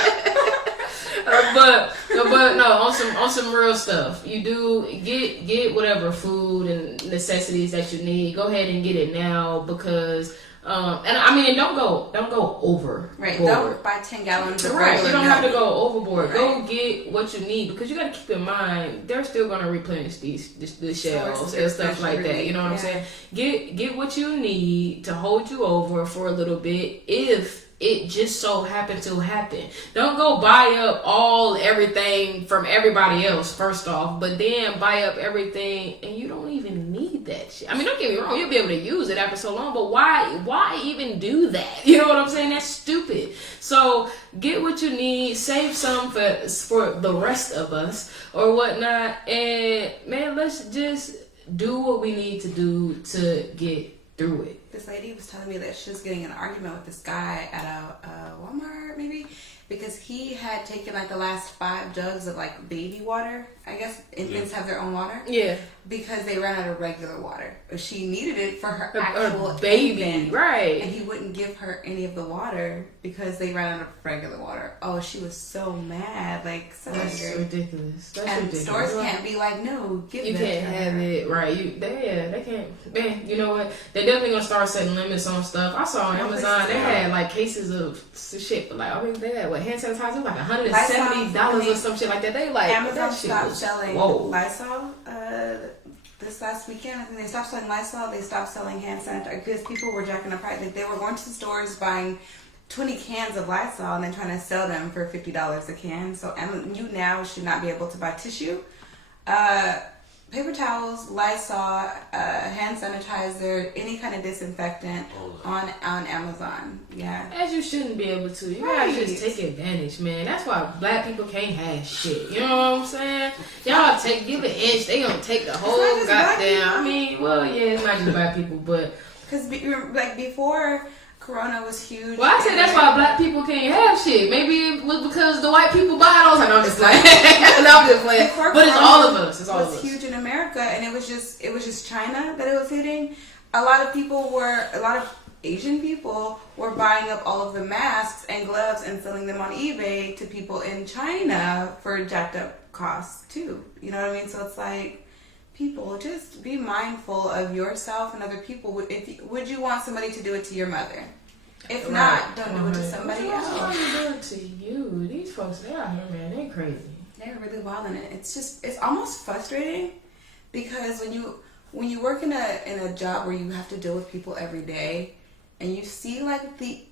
But no, on some real stuff. You do get whatever food and necessities that you need. Go ahead and get it now because and I mean don't go over. Right. Don't buy 10 gallons of right. You don't milk. have to go overboard. Right. Go get what you need because you got to keep in mind they're still going to replenish the shelves and stuff like that. You know what I'm saying? Get what you need to hold you over for a little bit if it just so happened to happen. Don't go buy up everything from everybody else first off, but then buy up everything and you don't even need that shit. I mean, don't get me wrong, you'll be able to use it after so long, but why even do that? You know what I'm saying? That's stupid. So get what you need, save some for the rest of us or whatnot, and man, let's just do what we need to do to get through it. This lady was telling me that she was getting in an argument with this guy at a Walmart, maybe, because he had taken like the last 5 jugs of like baby water. I guess infants have their own water. Yeah. Because they ran out of regular water. She needed it for her actual baby, infant, right? And he wouldn't give her any of the water because they ran out of regular water. Oh, she was so mad, like so That's angry. ridiculous. That's and ridiculous. stores can't be like, no, give you that can't to have her. it, right? They can't. Man, you know what? They're definitely gonna start setting limits on stuff. I saw on Amazon they had like cases of shit, but like I mean they had hand sanitizer like $170 or some shit like that. They like Amazon that shit stopped was, selling whoa. Lysol this last weekend. I think they stopped selling Lysol. They stopped selling hand sanitizer because people were jacking up price. Like they were going to the stores buying 20 cans of Lysol and then trying to sell them for $50 a can. So you now should not be able to buy tissue, paper towels, Lysol, hand sanitizer, any kind of disinfectant on Amazon. Yeah. As you shouldn't be able to. You gotta just take advantage, man. That's why black people can't have shit. You know what I'm saying? Y'all give an inch, they gonna take the whole goddamn. I mean, well, yeah, it's not just black people, but because like before Corona was huge. Well, I said that's why black people can't have shit. Maybe it was because the white people buy it all the time. No, I'm just playing. No, I'm just playing. But it's all of us. It's all of us. It was huge in America, and it was just China that it was hitting. A lot of Asian people were buying up all of the masks and gloves and selling them on eBay to people in China for jacked up costs too. You know what I mean? So it's like, people, just be mindful of yourself and other people. Would you want somebody to do it to your mother? If not, don't do it to somebody else. Why do it to you? These folks, they're out here, man. They're crazy. They're really wild in it. It's almost frustrating because when you work in a job where you have to deal with people every day, and you see like the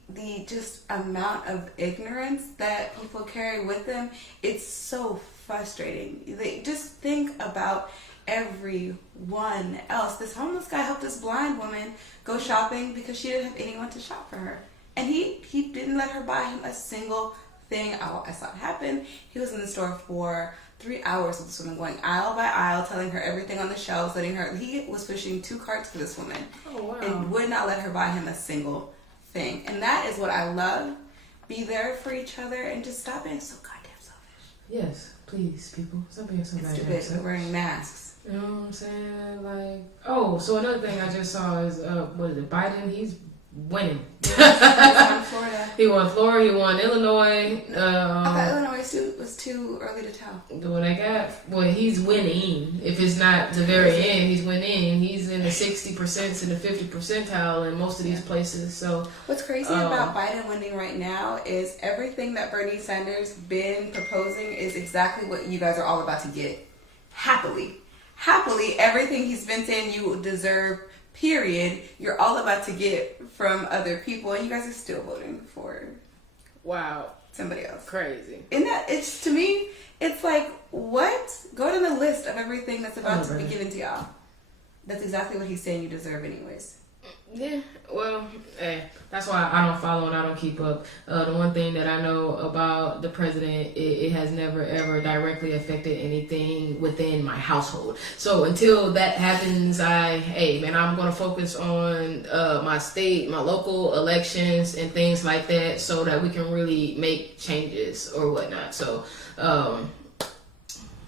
just amount of ignorance that people carry with them, it's so frustrating. They just think about everyone else. This homeless guy helped this blind woman go shopping because she didn't have anyone to shop for her, and he didn't let her buy him a single thing. I saw it happen. He was in the store for 3 hours with this woman, going aisle by aisle, telling her everything on the shelves, he was pushing 2 carts for this woman. Oh, wow. And would not let her buy him a single thing. And that is what I love. Be there for each other and just stop being so goddamn selfish. Yes, please, people, stop being so goddamn selfish. Stupid wearing masks. You know what I'm saying? Like, so another thing I just saw is, what is it, Biden? He's winning. He won Florida. He won Florida. He won Illinois. I thought Illinois was too early to tell. He's winning. If it's not the very end, he's winning. He's in the 60% to the 50th percentile in most of these places. So what's crazy about Biden winning right now is everything that Bernie Sanders been proposing is exactly what you guys are all about to get. Happily, everything he's been saying you deserve, period, you're all about to get from other people, and you guys are still voting for somebody else. Crazy. And that, it's, to me, it's like, what? Go to the list of everything that's about to be given to y'all. That's exactly what he's saying you deserve anyways. Yeah, well, that's why I don't follow and I don't keep up. The one thing that I know about the president, it has never ever directly affected anything within my household. So until that happens, I'm going to focus on my state, my local elections and things like that so that we can really make changes or whatnot. So,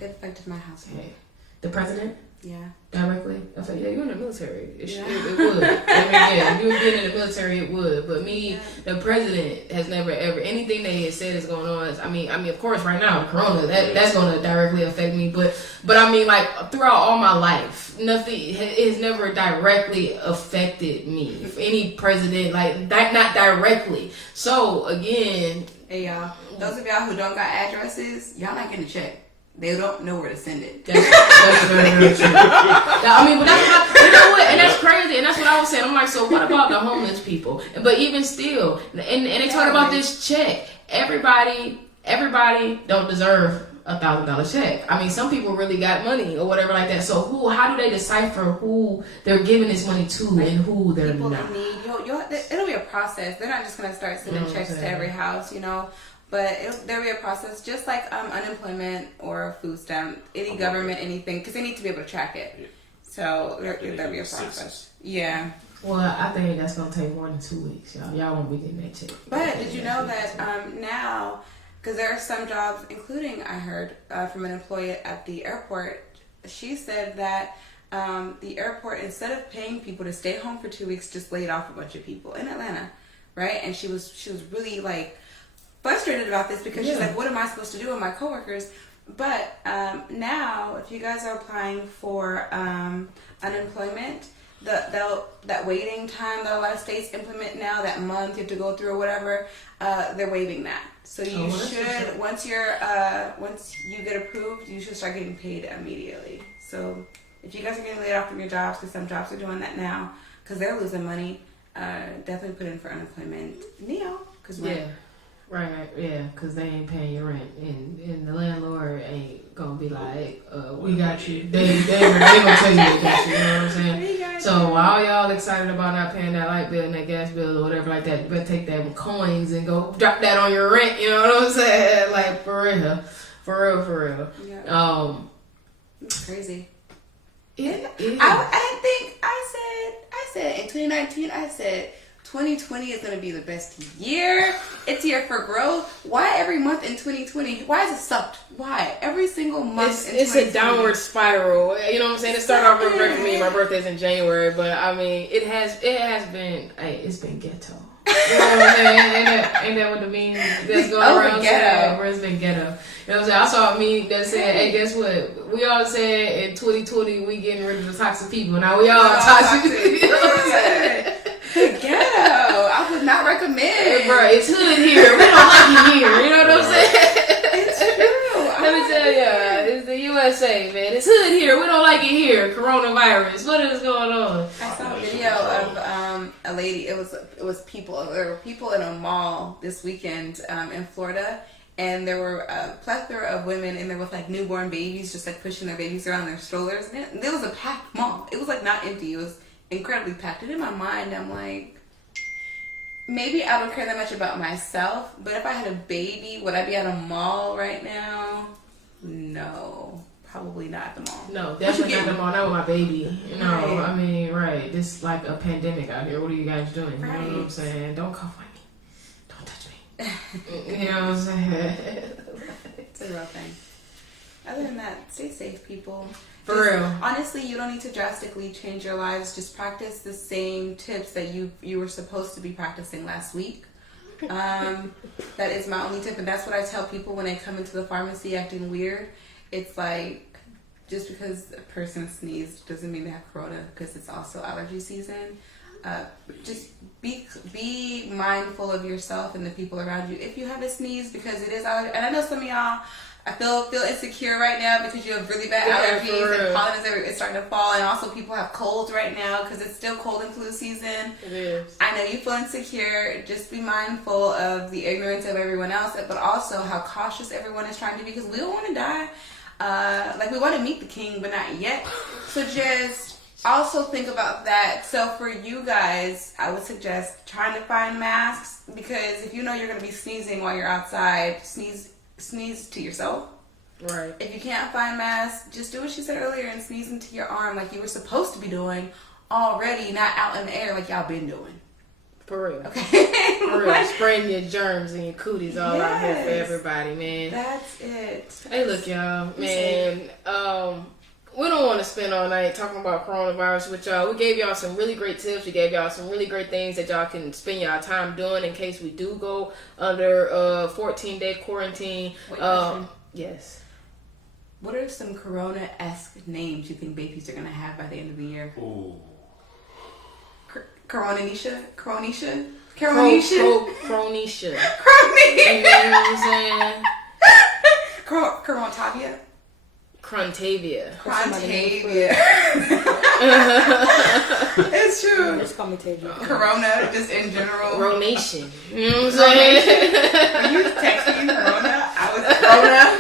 It affected my household. Okay. The president? Yeah. Directly? Yeah, you're in the military. It would. I mean, yeah, if you were getting in the military, it would. But me, the president has never ever anything they had said is going on. I mean, of course, right now, the corona that's going to directly affect me. But I mean, like throughout all my life, nothing has never directly affected me. If any president, like not directly. So again, hey y'all, those of y'all who don't got addresses, y'all not getting a check. They don't know where to send it. That's very true. I mean, but that's what, you know what? And that's crazy. And that's what I was saying. I'm like, so what about the homeless people? But even still, and they talk about this check. Everybody don't deserve $1,000 check. I mean, some people really got money or whatever like that. So how do they decipher who they're giving this money to and who they're people not? People in need. It'll be a process. They're not just gonna start sending checks to every house, you know. But there'll be a process, just like unemployment or food stamp, any government, anything, because they need to be able to track it. So there'll be a process. Yeah. Well, I think that's going to take more than 2 weeks, y'all. Y'all won't be getting that check. But did you know that now, because there are some jobs, including I heard from an employee at the airport, she said that the airport, instead of paying people to stay home for 2 weeks, just laid off a bunch of people in Atlanta, right? And she was really like frustrated about this because she's like, what am I supposed to do with my coworkers? But now, if you guys are applying for unemployment, that waiting time that a lot of states implement now, that month you have to go through or whatever, they're waiving that. So you should, once you get approved, you should start getting paid immediately. So if you guys are getting laid off from your jobs, because some jobs are doing that now, because they're losing money, definitely put in for unemployment now. Right, yeah, because they ain't paying your rent, and the landlord ain't gonna be like, we got you. They gonna tell you they got you, you know what I'm saying? So while y'all excited about not paying that light bill and that gas bill or whatever like that, you better take that coins and go drop that on your rent, you know what I'm saying? Like, for real. Yeah. It's crazy. I said in 2019, I said 2020 is going to be the best year. It's here for growth. Why every month in 2020? Why is it sucked? Why? Every single month it's a downward spiral. You know what I'm saying? It started off real great for me. My birthday's in January, but I mean, it's been ghetto. You know what I'm saying? Ain't that what the meme that's going around saying? Where it's been ghetto. You know what I'm saying? I saw a meme that said, hey, guess what? We all said in 2020 we getting rid of the toxic people. Now we all toxic. You know what I'm saying? Ghetto. I would not recommend. Hey, bro, it's hood here. We don't like it here. You know what I'm saying? It's true. Let me tell you, it's the USA, man. It's hood here. We don't like it here. Coronavirus. What is going on? I saw a video of a lady. It was people. There were people in a mall this weekend in Florida, and there were a plethora of women in there with like newborn babies, just like pushing their babies around their strollers. And there was a packed mall. It was like not empty. It was incredibly packed. And in my mind, I'm like, maybe I don't care that much about myself, but if I had a baby, would I be at a mall right now? No, probably not at the mall. No, definitely not at the mall. Not with my baby. No, right. I mean, right. This is like a pandemic out here. What are you guys doing? Right. You know what I'm saying? Don't cough on me. Don't touch me. You know what I'm saying? It's a real thing. Other than that, stay safe, people. For real. Honestly, you don't need to drastically change your lives. Just practice the same tips that you were supposed to be practicing last week. That is my only tip, and that's what I tell people when they come into the pharmacy acting weird. It's like, just because a person sneezed doesn't mean they have corona, because it's also allergy season. Just be mindful of yourself and the people around you. If you have a sneeze, because it is allergy, and I know some of y'all, I feel insecure right now because you have really bad allergies and pollen is starting to fall, and also people have colds right now because it's still cold and flu season. It is. I know you feel insecure. Just be mindful of the ignorance of everyone else, but also how cautious everyone is trying to be, because we don't want to die. Like, we want to meet the king, but not yet. So just also think about that. So for you guys, I would suggest trying to find masks, because if you know you're going to be sneezing while you're outside, sneeze to yourself. Right. If you can't find masks, just do what she said earlier and sneeze into your arm like you were supposed to be doing already, not out in the air like y'all been doing. For real. Okay. For real. Spraying your germs and your cooties all out here for everybody, man. That's it. Hey, look, y'all, man. We don't want to spend all night talking about coronavirus with y'all. We gave y'all some really great tips. We gave y'all some really great things that y'all can spend y'all time doing in case we do go under 14-day quarantine. Yes. What are some Corona-esque names you think babies are going to have by the end of the year? Ooh. Coronisha? Cronisha? Cronisha. Cronisha. You know what I'm saying? Corontavia? Crontavia. It's true. Just call me Tavia. Corona, just in general. Ronation. You know what I'm saying? When you texting Corona, I was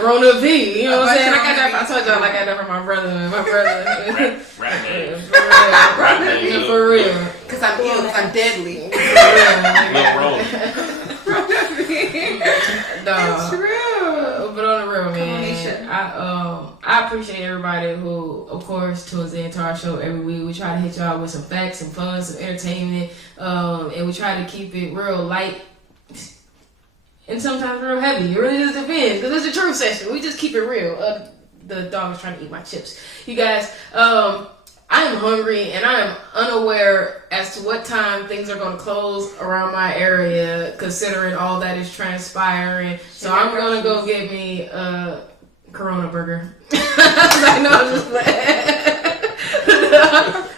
Corona V. You know what I'm saying? I told y'all I got that from my brother. Rap name. For real. Because I'm ill, because I'm deadly. It's true. But on the real, man, I appreciate everybody who, of course, tunes in to our show every week. We try to hit y'all with some facts, some fun, some entertainment, and we try to keep it real light and sometimes real heavy. It really just depends, because it's a truth session. We just keep it real. The dog is trying to eat my chips. You guys, I am hungry and I am unaware as to what time things are going to close around my area, considering all that is transpiring. So I'm going to go get me a Corona burger. I know, I'm just playing.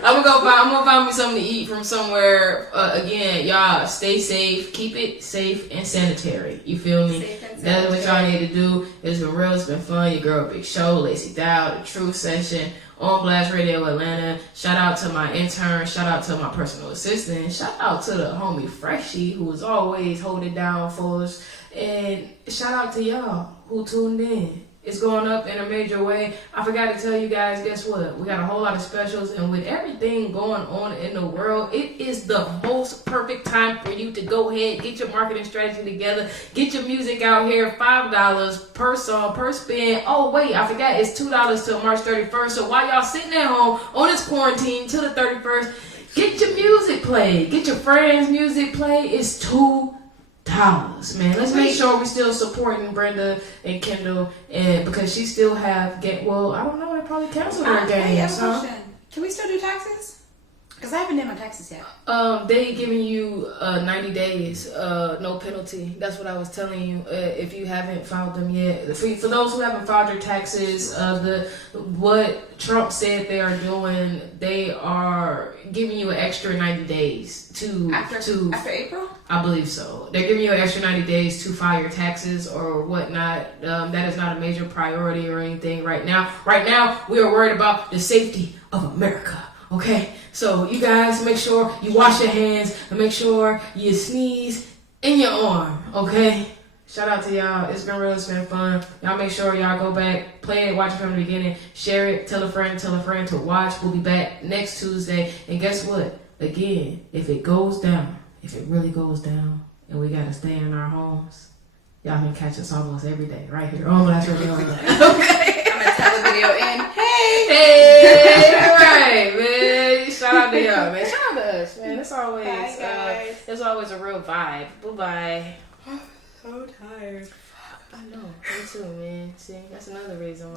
I'm gonna find me something to eat from somewhere. Again, y'all, stay safe. Keep it safe and sanitary. You feel me? That's what y'all need to do. It's been real. It's been fun. Your girl Big Show, Lacey Dow, the Truth Session on Blast Radio Atlanta. Shout out to my intern. Shout out to my personal assistant. Shout out to the homie Freshie, who is always holding down for us. And shout out to y'all who tuned in. It's going up in a major way. I forgot to tell you guys, guess what? We got a whole lot of specials, and with everything going on in the world, it is the most perfect time for you to go ahead, get your marketing strategy together, get your music out here. $5 per song, per spin. Oh wait, I forgot, it's $2 till March 31st. So while y'all sitting at home on this quarantine till the 31st, get your music played. Get your friends' music played. It's $2. Man, let's make sure we're still supporting Brenda and Kendall, and because she still have I don't know, they probably canceled their games. Can we still do taxes? Because I haven't done my taxes yet. They giving you 90 days, no penalty. That's what I was telling you. If you haven't filed them yet, for those who haven't filed their taxes, what Trump said they are doing, they are giving you an extra 90 days to after April. I believe so. They're giving you an extra 90 days to file your taxes or whatnot. That is not a major priority or anything right now. Right now, we are worried about the safety of America. Okay, so you guys make sure you wash your hands and make sure you sneeze in your arm. Okay, shout out to y'all. It's been real. It's been fun. Y'all make sure y'all go back, play it, watch it from the beginning, share it, tell a friend to watch. We'll be back next Tuesday. And guess what? Again, if it goes down, if it really goes down, and we gotta stay in our homes, y'all can catch us almost every day right here. Oh, that's really all that. Okay, I'm gonna tell the video and hey, right, man. Shout out to y'all, man. Shout out to us, man. It's always a real vibe. Bye. So tired. I know. Me too, man. See, that's another reason why.